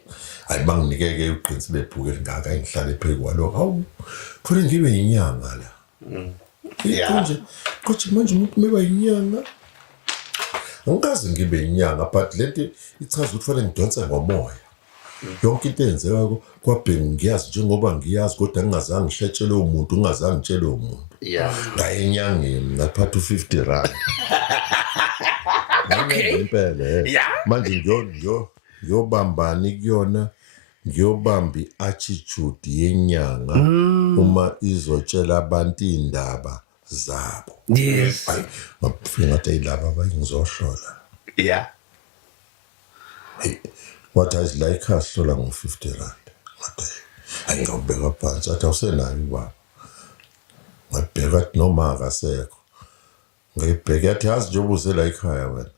Ayibanginikeke uqinsi lebhuku elingaka engihlale phezu kwalo. Hawu. Khona ngibe inyanga la. Konje manje umuntu meba inyanga. Angikaze ngibe inyanga but lento ichaza ukuthi fanele ngidonse ngomoya. Yonke into eyenzeka kwabhengi ngiyazi njengoba ngiyazi kodwa ngingazange ngihletshele umuntu ngingazange ngitshele umuntu. Ngayenyangeni ngaphatha u50 rand. Okay. Impela. Manje ngiyobambani kuyona ngiyobamba i-attitude yenyanga uma izotshela abantu indaba zabo. Yes. Ngafika ngathi ilaba abayizohlola. Yeah. What is like hlola ngo50 rand. Ngathi ayingobeka phansi athi awusenayo baba. Ngabheka athi noma akasekho. Ngibheka yathi yazi nje ubuzela ekhaya wena.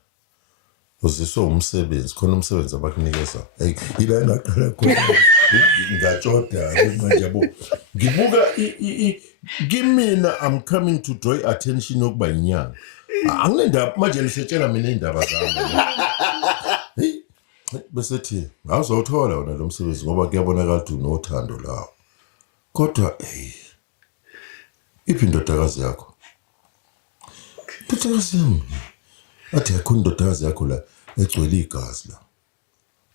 Uziswa umsebenzi khona umsebenzi abakunikeza ila engaqala khona ngatshoda manje yabo ngibuka kimina I'm coming to draw attention yokuba inyanga anginendaba manje lisetshela mina indaba zami bese thi ngazothola wona lo msebenzi ngoba kuyabonakala ukuthi unothando lawo kodwa iphi indodakazi yakho indodakazi yami athi yakho indodakazi yakho la egcwele igazi la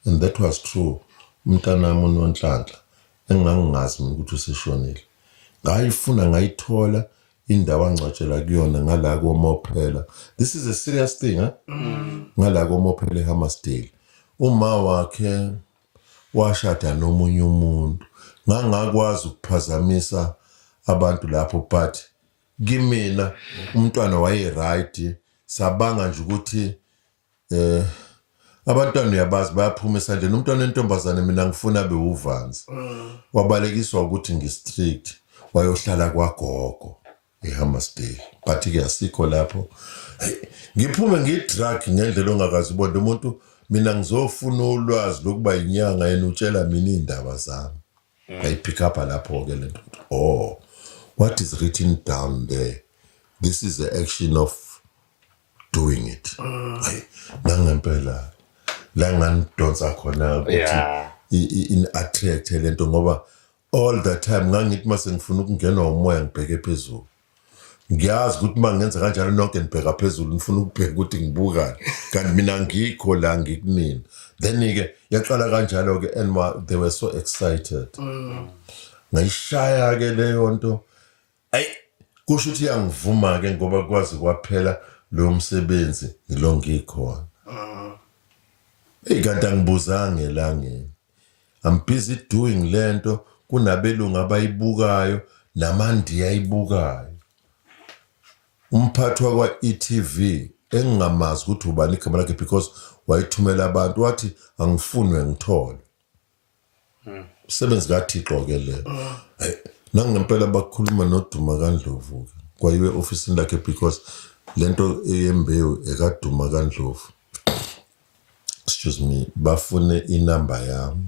and that was true umntana wami uNonhlanhla engangingazi ukuthi useshonile ngayifuna ngayithola indawo angcwatshela kuyona ngala koMophela. This is a serious thing ngala koMophela eHammersdale uma wakhe washada nomunye umuntu ngangakwazi ukuphazamisa abantu lapho but kimina umntwana waye right sabanga nje ukuthi abantwana uyabazi bayaphuma esandleni umntwana entombazane mina ngifuna abe uvanzi wabalekiswa ukuthi ngistrict wayohlala kwagogo eHammersdale but ke asikho lapho ngiphume ngidrug ngendlela ongakazi ubona umuntu mina ngizofuna ulwazi lokuba inyanga yena utshela mina indaba zami I pick up lapho ke lento what is written down there this is the action of doing it. Hayi, nangempela la nganidonsa khona ukuthi Yeah. in-attract lento ngoba all the time ngangithi mase ngifuna ukungenwa umoya ngibheke phezulu. Ngiyazi ukuthi uma ngenza kanjalo nonke nibheka phezulu ngifuna ukubheka ukuthi ngibukani kanti mina ngikho la ngikunini. Then-ke yaqala kanjalo-ke and they were so excited. Ngayishaya-ke leyo nto. Ayi kusho ukuthi iyangivuma-ke ngoba kwazi kwaphela lo msebenzi ngilo ngikhona. Kanti angibuzanga elangeni. I'm busy doing lento kunabelungu abayibukayo namandiya ayibukayo. Umphathi wakwa e.tv engingamazi ukuthi ubani igama lakhe because wayithumela abantu wathi angifunwe ngithole. Sebenzi kaThixo-ke leyo. Nangempela bakhuluma noDuma kaNdlovu kwayiwe ofisini lakhe because lento eyembewu ekaduma kaNdlovu. Excuse me, bafune inamba yami.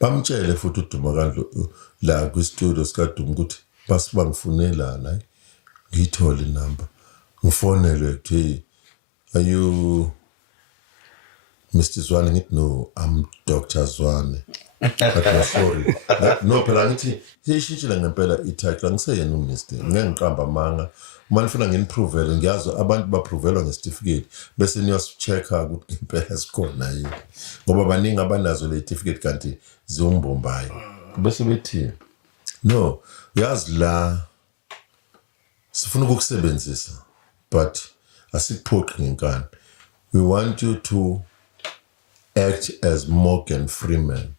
Bamtshele futhi uDuma kaNdlovu la kwi-studio sikaDuma ukuthi basibangifunelana ngiyithole inamba. Ngifonelwe kuthi are you Mr. Zwane? Ngithi no, I'm Dr. Zwane. But no, sorry. No, phela ngithi siyishintshile ngempela i-title angiseyena uMr. Ngeke ngiqamba amanga. Uma nifuna nginipruvele ngiyazi abantu baprovelwa ngesitifiketi bese niyosi-check-a ukuthi ngempela sikhona yini. Ngoba baningi abanazo le certificate kanti ziwumbombayi. Bese bethi no, yazi la sifuna ukukusebenzisa but asikuphoqi ngenkani. We want you to act as Morgan Freeman.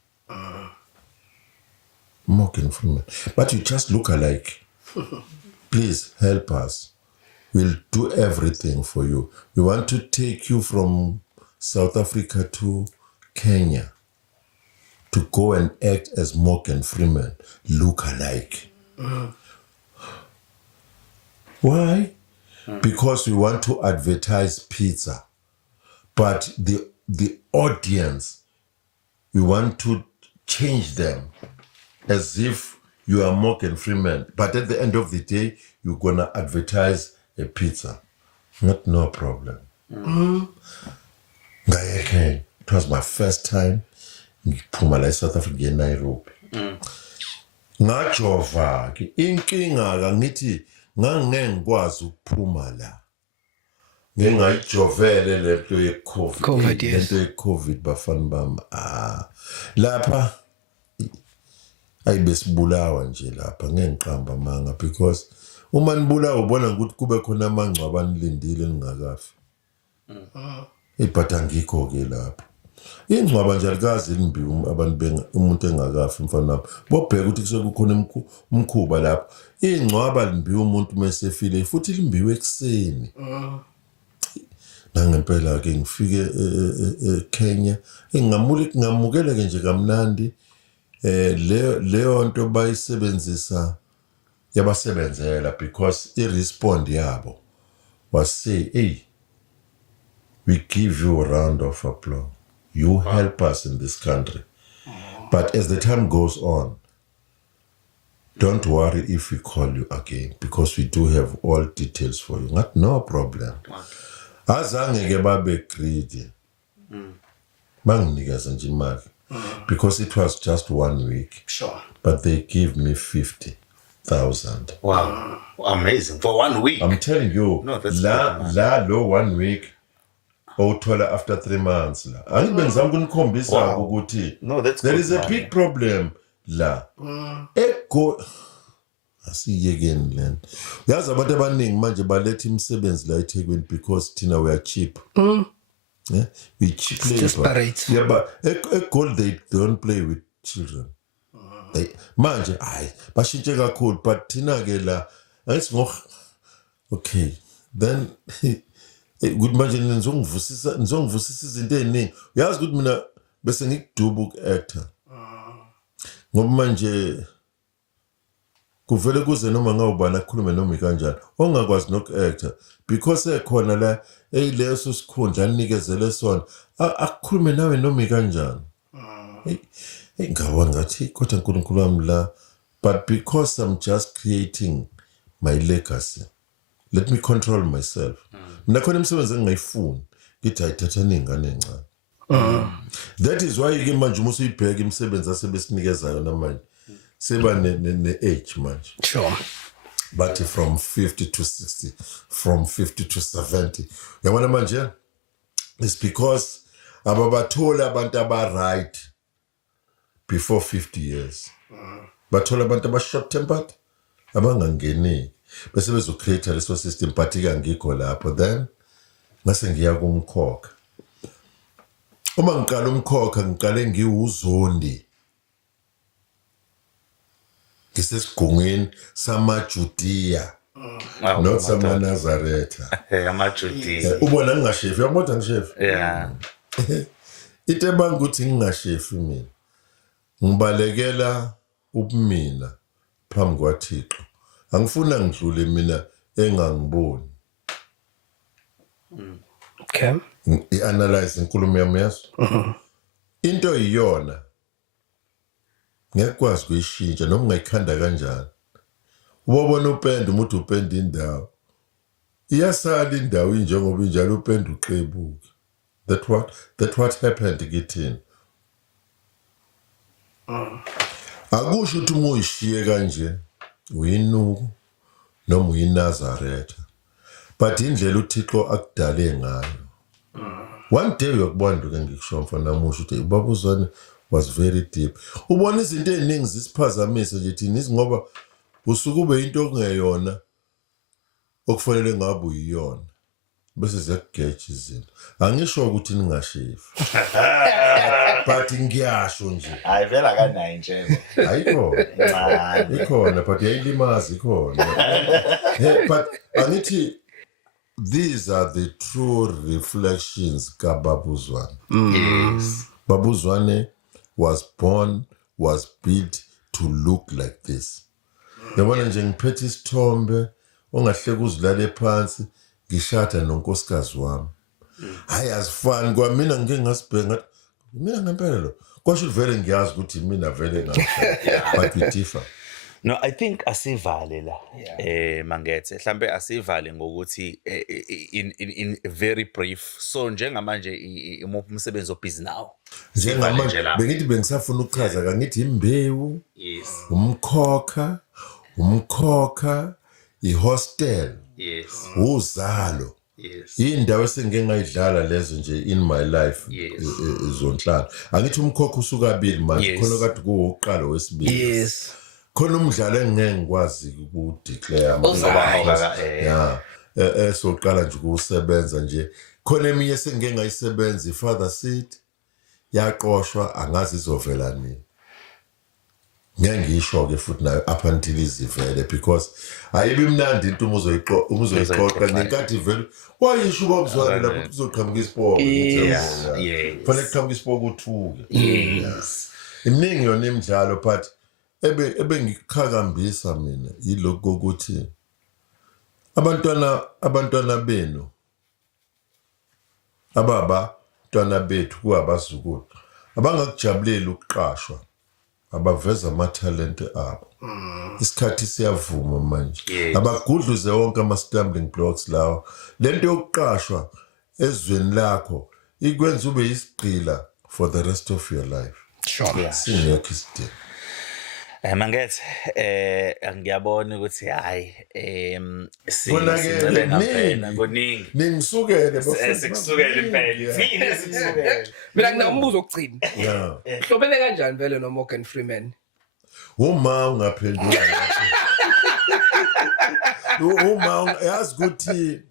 Morgan Freeman. But you just look alike. Please help us. We'll do everything for you. We want to take you from South Africa to Kenya to go and act as Morgan Freeman. Look alike. Why? Because we want to advertise pizza. But the audience, we want to change them as if you are Morgan Freeman. But at the end of the day, you're going to advertise a pizza. No problem. It was my first time ngiphuma la eSouth Africa eNairobi. Ngajova ke inkinga ka ngithi ngangengikwazi ukuphuma la. Ngingayijovele lento ye-COVID. Lento ye-COVID bafana bami. Lapha ayibesibulawa nje lapha ngeke ngiqamba amanga because uma nibulawa ubona ukuthi kube khona amangcwaba anilindile ningakafi. But angikho ke lapha. Ingcwaba nje alikazi limbiwe abantu umuntu engakafi mfana nami. Bobheka ukuthi sekukhona umkhuba lapha. Ingcwaba limbiwe umuntu mesefile futhi limbiwe ekseni. Nangempela ke ngifike eKenya ngamukele ke nje kamnandi leyo nto bayisebenzisa yabasebenzela because i-respond yabo was say hey, we give you a round of applause. You help us in this country. But as the time goes on, don't worry if we call you again because we do have all details for you. No problem. Azange ke babe greedy. Banginikeza nje imali because it was just 1 week. Sure. But they gave me 50,000. Wow. Amazing. For 1 week. I'm telling you, No, that's low 1 week. Othola after 3 months la. Angibenzanga ukunikhombisa ukuthi No, that's there good, is a man. big problem la. Ego asiyekeni lena. Yazi abantu abaningi manje baletha imisebenzi la eThekwini because thina we are cheap. Yeah? We cheap labor. Desperate. Yeah, but eGold they don't play with children. Manje bashintshe kakhulu but thina ke la ayithi okay then good manje nizongivusisa izinto eziningi. Uyazi ukuthi mina bese ngikuduba uku-actor. Ngoba manje kuvele kuze noma ngawubani akhulume noma kanjani ongakwazi noku-actor because ekhona la leso sikhundla anikezele sona akukhulume nawe noma kanjani. Ngabona ngathi kodwa uNkulunkulu wami la but because I'm just creating my legacy let me control myself. Mina khona imisebenzi engingayifuni ngithi ayithathani ingane encane. That is why ke manje uma usuyibheka imisebenzi asebesinikeza yona manje seba ne-age manje. Sure. But from 50 to 60, from 50 to 70. Yabona manje? It's because ababathola abantu aba-right before 50 years. Bathola abantu aba-short-tempered, abangangeni. Bese bezocreate leso system, but-ke angikho lapho. Then, ngase ngiya kumkhokha. Uma ngiqala umkhokha, ngiqale ngiwuzondi. Ngisesigungwini samaJudiya. Not samaNazaretha. amaJudiya. Ubona ngingashefi, uyabona ngishefi? Yeah. Into ebanga ukuthi ngingashefi mina. Ngibalekela ubumina phambi kwaThixo. Angifuna ngidlule mina engangiboni. Okay. I-analyze inkulumo yami yaso. Into iyona. Ngekwazi kuyishintsha noma ungayikhanda kanjani. Ubona upende umuntu upende indawo. Iyasala indawo njengoba injalo upende uqebuke. That what happened kithini. Akusho ukuthi uma uyishiye kanje uyinuku noma uyinazaretha. But indlela uThixo akudale ngayo. One day uyakubona ke ngikusho mfana namusho ukuthi ubaba uZwane was very deep. Ubona izinto eziningi zisiphazamise nje thina izingoba usuke ube into okungeyona okufanele ngabe uyiyona. Bese ziyakugeja izinto. Angisho ukuthi ningashefi. But ngiyasho nje. Hayi vela akanayo intshebo. Ayikho. Ikhona but yayilimazi ikhona. But angithi these are the true reflections kaBaba uZwane. Yes. Baba uZwane was born, was built to look like this. Yabona nje ngiphethe isithombe ongahleka uzilale phansi ngishada nonkosikazi wami. Hayi asifani kwamina ngeke ngasibheka ngathi mina ngempela lo. Kwasho vele ngiyazi ukuthi mina vele ngashada. But we differ. No, I think asivale la. Mangethe mhlambe asivale ngokuthi in very brief. So njengamanje umsebenzi obusy now. Njengamanje bengithi bengisafuna ukuchaza kangithi imbewu, Yes. umkhokha, ihostel, Yes. uzalo. Yes. Indawo esengeke ngayidlala lezo nje in my life Yes. zonhlalo. Angithi umkhokha usuka kabili manje Yes. khona kade kuwokuqala wesibili. Yes. Khona umdlalo engeke ngikwazi ukudeclare Yeah. soqala nje ukusebenza nje. Khona eminye sengeke ngayisebenza ifather seat yaqoshwa angazi izovela nini. Ngeke ngisho ke futhi nayo up until izivele because ayibi mnandi into uzoyiqoqa nenkathi vele wayisho ubaba uZwane lapho kuzoqhamuka isipoko Yes. fanele kuqhamuka isipoko uthuke. Yes. Iminingi yona imidlalo but ebe ngikhakambisa mina yilokho ukuthi abantwana benu abantwana bethu kuabazukulu abangakujabulela ukuqashwa abaveza amathalente abo. Isikhathi siyavuma manje. Yes. Abagudluze wonke ama-stumbling blocks lawo. Lento yokuqashwa ezweni lakho ikwenza ube yisigqila for the rest of your life. Sure. Yeah. Singekho isidingo. Mangethe ngiyabona ukuthi hayi Konake sincele ngaphela kuningi. ningisukele Sikusukele impela. Fine sikusukele. Mina nginombuzo okugcina. Yeah. Hlobene kanjani vele noMorgan Freeman? Uma ungaphendula lapho. Uma yazi ukuthi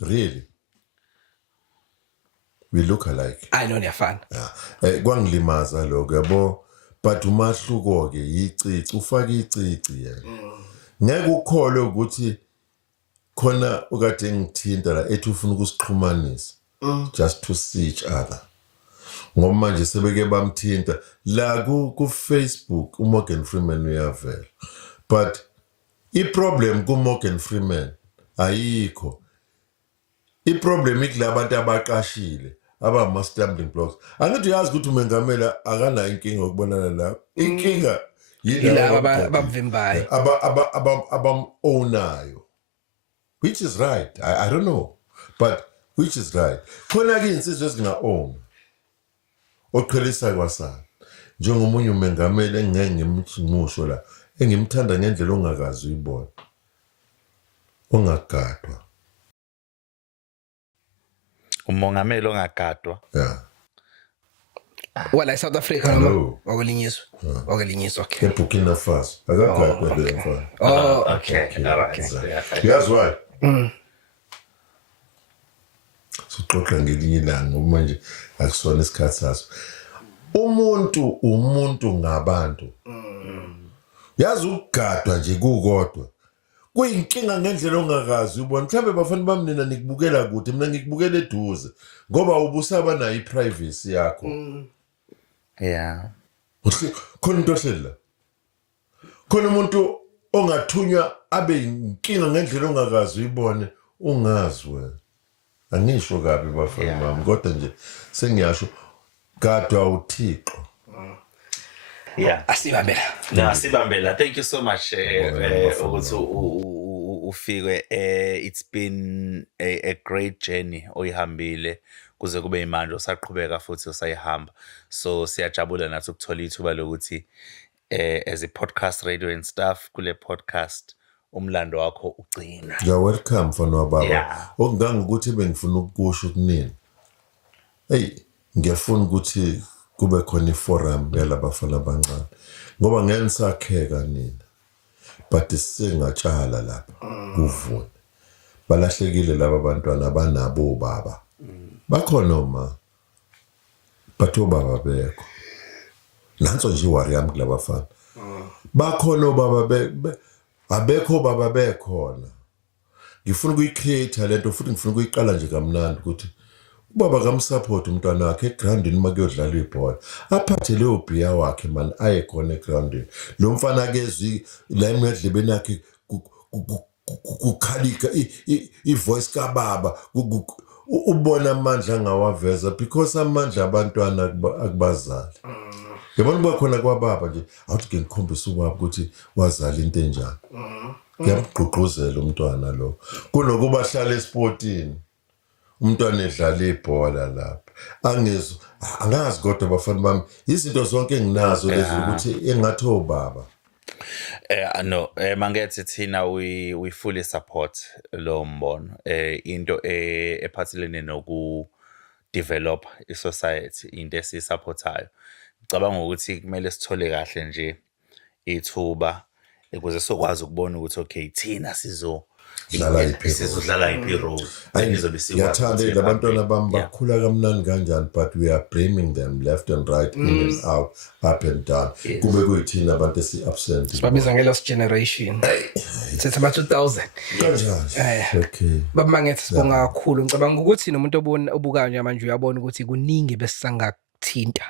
really we look alike. I know niyafana. Kwangilimaza lokho yabo but umahluko ke yicici ufaka icici yena. Ngeke ukholwe ukuthi khona ukade ngithinta la ethi ufuna ukusixhumanisa just to see each other. Ngoba manje sebeke bamthinta la ku Facebook uMorgan Freeman uyavela. But iproblem kuMorgan Freeman ayikho. Iproblem ikulabantu abaqashile abama-stumbling blocks. Angithi uyazi ukuthi umengamela akanayo inkinga ukubonana nawe. Inkinga Yilabo abavimbayo. abam-ownayo. which is right. I don't know, but which is right. Khona-ke insizwe ezinga-own oqhelisa kwasana njengomunye umengameli engingeke ngimnxusho la engimthanda ngendlela ongakazi uyibona ongagadwa. Umongameli ongagadwa. Yeah. Wala South Africa noma wakolinyiswa. Wakolinyiswa okay. eBurkina Faso akagadwa le mfana. Oh Okay. All right. Yazi why? Siqoqa ngelinye ilanga ngoba manje akusona isikhathi saso. Umuntu ngabantu. Yazi ukugadwa nje kukodwa. Kuyinkinga ngendlela ongakazi ubona. Mhlawumbe bafana bami nina nikubukela kude mina ngikubukela eduze ngoba ubusaba nayo iprivacy yakho. Yeah. Khona into ohlela. Khona umuntu ongathunywa abe inkinga ngendlela ongakazi uyibone ungazi wena. Angisho kabi bafana bami kodwa nje sengiyasho gadwa uThixo. Yeah. Asibambela. No, Sibambela, thank you so much ukuthi ufike. It's been a great journey oyihambile kuze kube imanje usaqhubeka futhi usayihamba. So siyajabula nathi ukuthola ithuba lokuthi as a podcast radio and stuff kule podcast umlando wakho ugcina. You're welcome mfana wababa. Yeah. Okunganga ukuthi bengifuna ukusho kunini. Hey, ngiyafuna ukuthi kube khona iforum yalabafana abancane ngoba ngeke nisakheka nina but singatshala lapha kuvuna balahlekile laba bantwana abanabo baba bakhona uma but obaba bekho nanso nje worry yami kulabafana bakhona obaba abekho baba bekhona ngifuna ukuyicreate lento futhi ngifuna ukuyiqala nje kamnandi ukuthi ubaba kamsupport umntwana wakhe egroundini makuyodlala ibhola aphathe leyo bhiya wakhe man aye khona egroundini lo mfana kezwi la emedlebeni yakhe kukhalika ivoice kababa ubona amandla angawaveza because amandla abantwana akubazali yabona kuba khona kwababa nje awuthi ke ngikhombisa ubaba ukuthi wazala into enjani ngiyamgqugquzela umntwana lo kunokuba ahlala esportini umntwana edlala ibhola lapha angazi kodwa bafana bami izinto zonke enginazo lezi ukuthi engathi obaba No, mangethi thina we fully support lo mbono. Into ephathelene noku develop I society into esisupportayo. Ngicabanga ukuthi kumele sithole kahle nje ithuba ukuze sokwazi ukubona ukuthi okay thina sizodlala iphi role. Ngiyathanda labantwana bami bakhula kamnandi kanjani but we are blaming them left and right in and out up and down kube kuyithina abantu esi-absent sibabiza nge-lost generation setha ama-2000 kanjani okay baba mangethe sibonga kakhulu ngicabanga ukuthi nomuntu obukayo nje manje uyabona ukuthi kuningi besisangakuthinta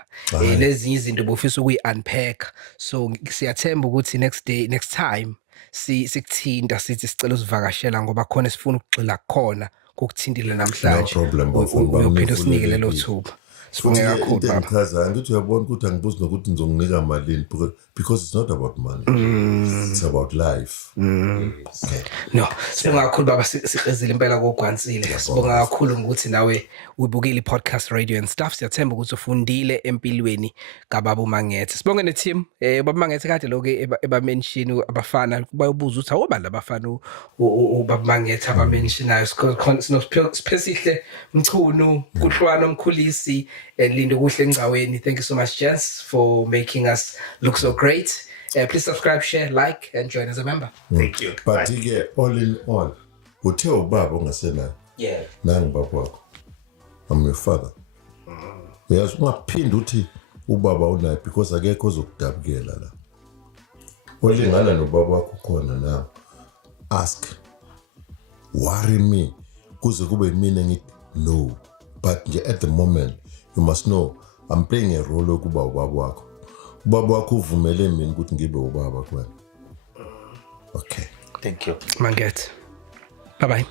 lezinye izinto bofisa ukuyi-unpack so siyathemba ukuthi next time sikuthinta sithi sicela usivakashela ngoba khona sifuna ukugxila khona kokuthintile namhlanje uyophinde usinike lelo thuba sibonge kakhulu baba ngichaza ngithi uyabona ukuthi angibuzi nokuthi ngizonginika malini because it's not about money it's about life okay. No sibonga kakhulu baba siqezile impela kokugwansile sibonga kakhulu ukuthi nawe ubukile i-podcast radio and stuff siyathemba ukuthi ufundile empilweni kababa uMangethe sibonge ne-team baba Mangethe kade loke eba-mention abafana bayobuza ukuthi awobani labafana ubaba Mangethe aba-mentionayo siphesihle Mchunu Kuhlwana Mkhulisi and Lindo Kuhle Ngcaweni. Thank you so much, gents, for making us look so great. Please subscribe, share, like, and join as a member. Thank you. But all in all, uthe ubaba ongasenayo. Yeah. Nangi baba wakho. I'm your father. Uyazi ungaphinde uthi ubaba unayo because akekho ozokudabukela la. Olingana nobaba wakho khona na. Ask. Worry me. Kuze kube mina ngithi no. But at the moment, you must know, I'm playing a role kuba ubaba wakho. Ubaba wakho uvumele mina ukuthi ngibe ubaba kwena. Okay. Thank you. Mangethe. Bye-bye.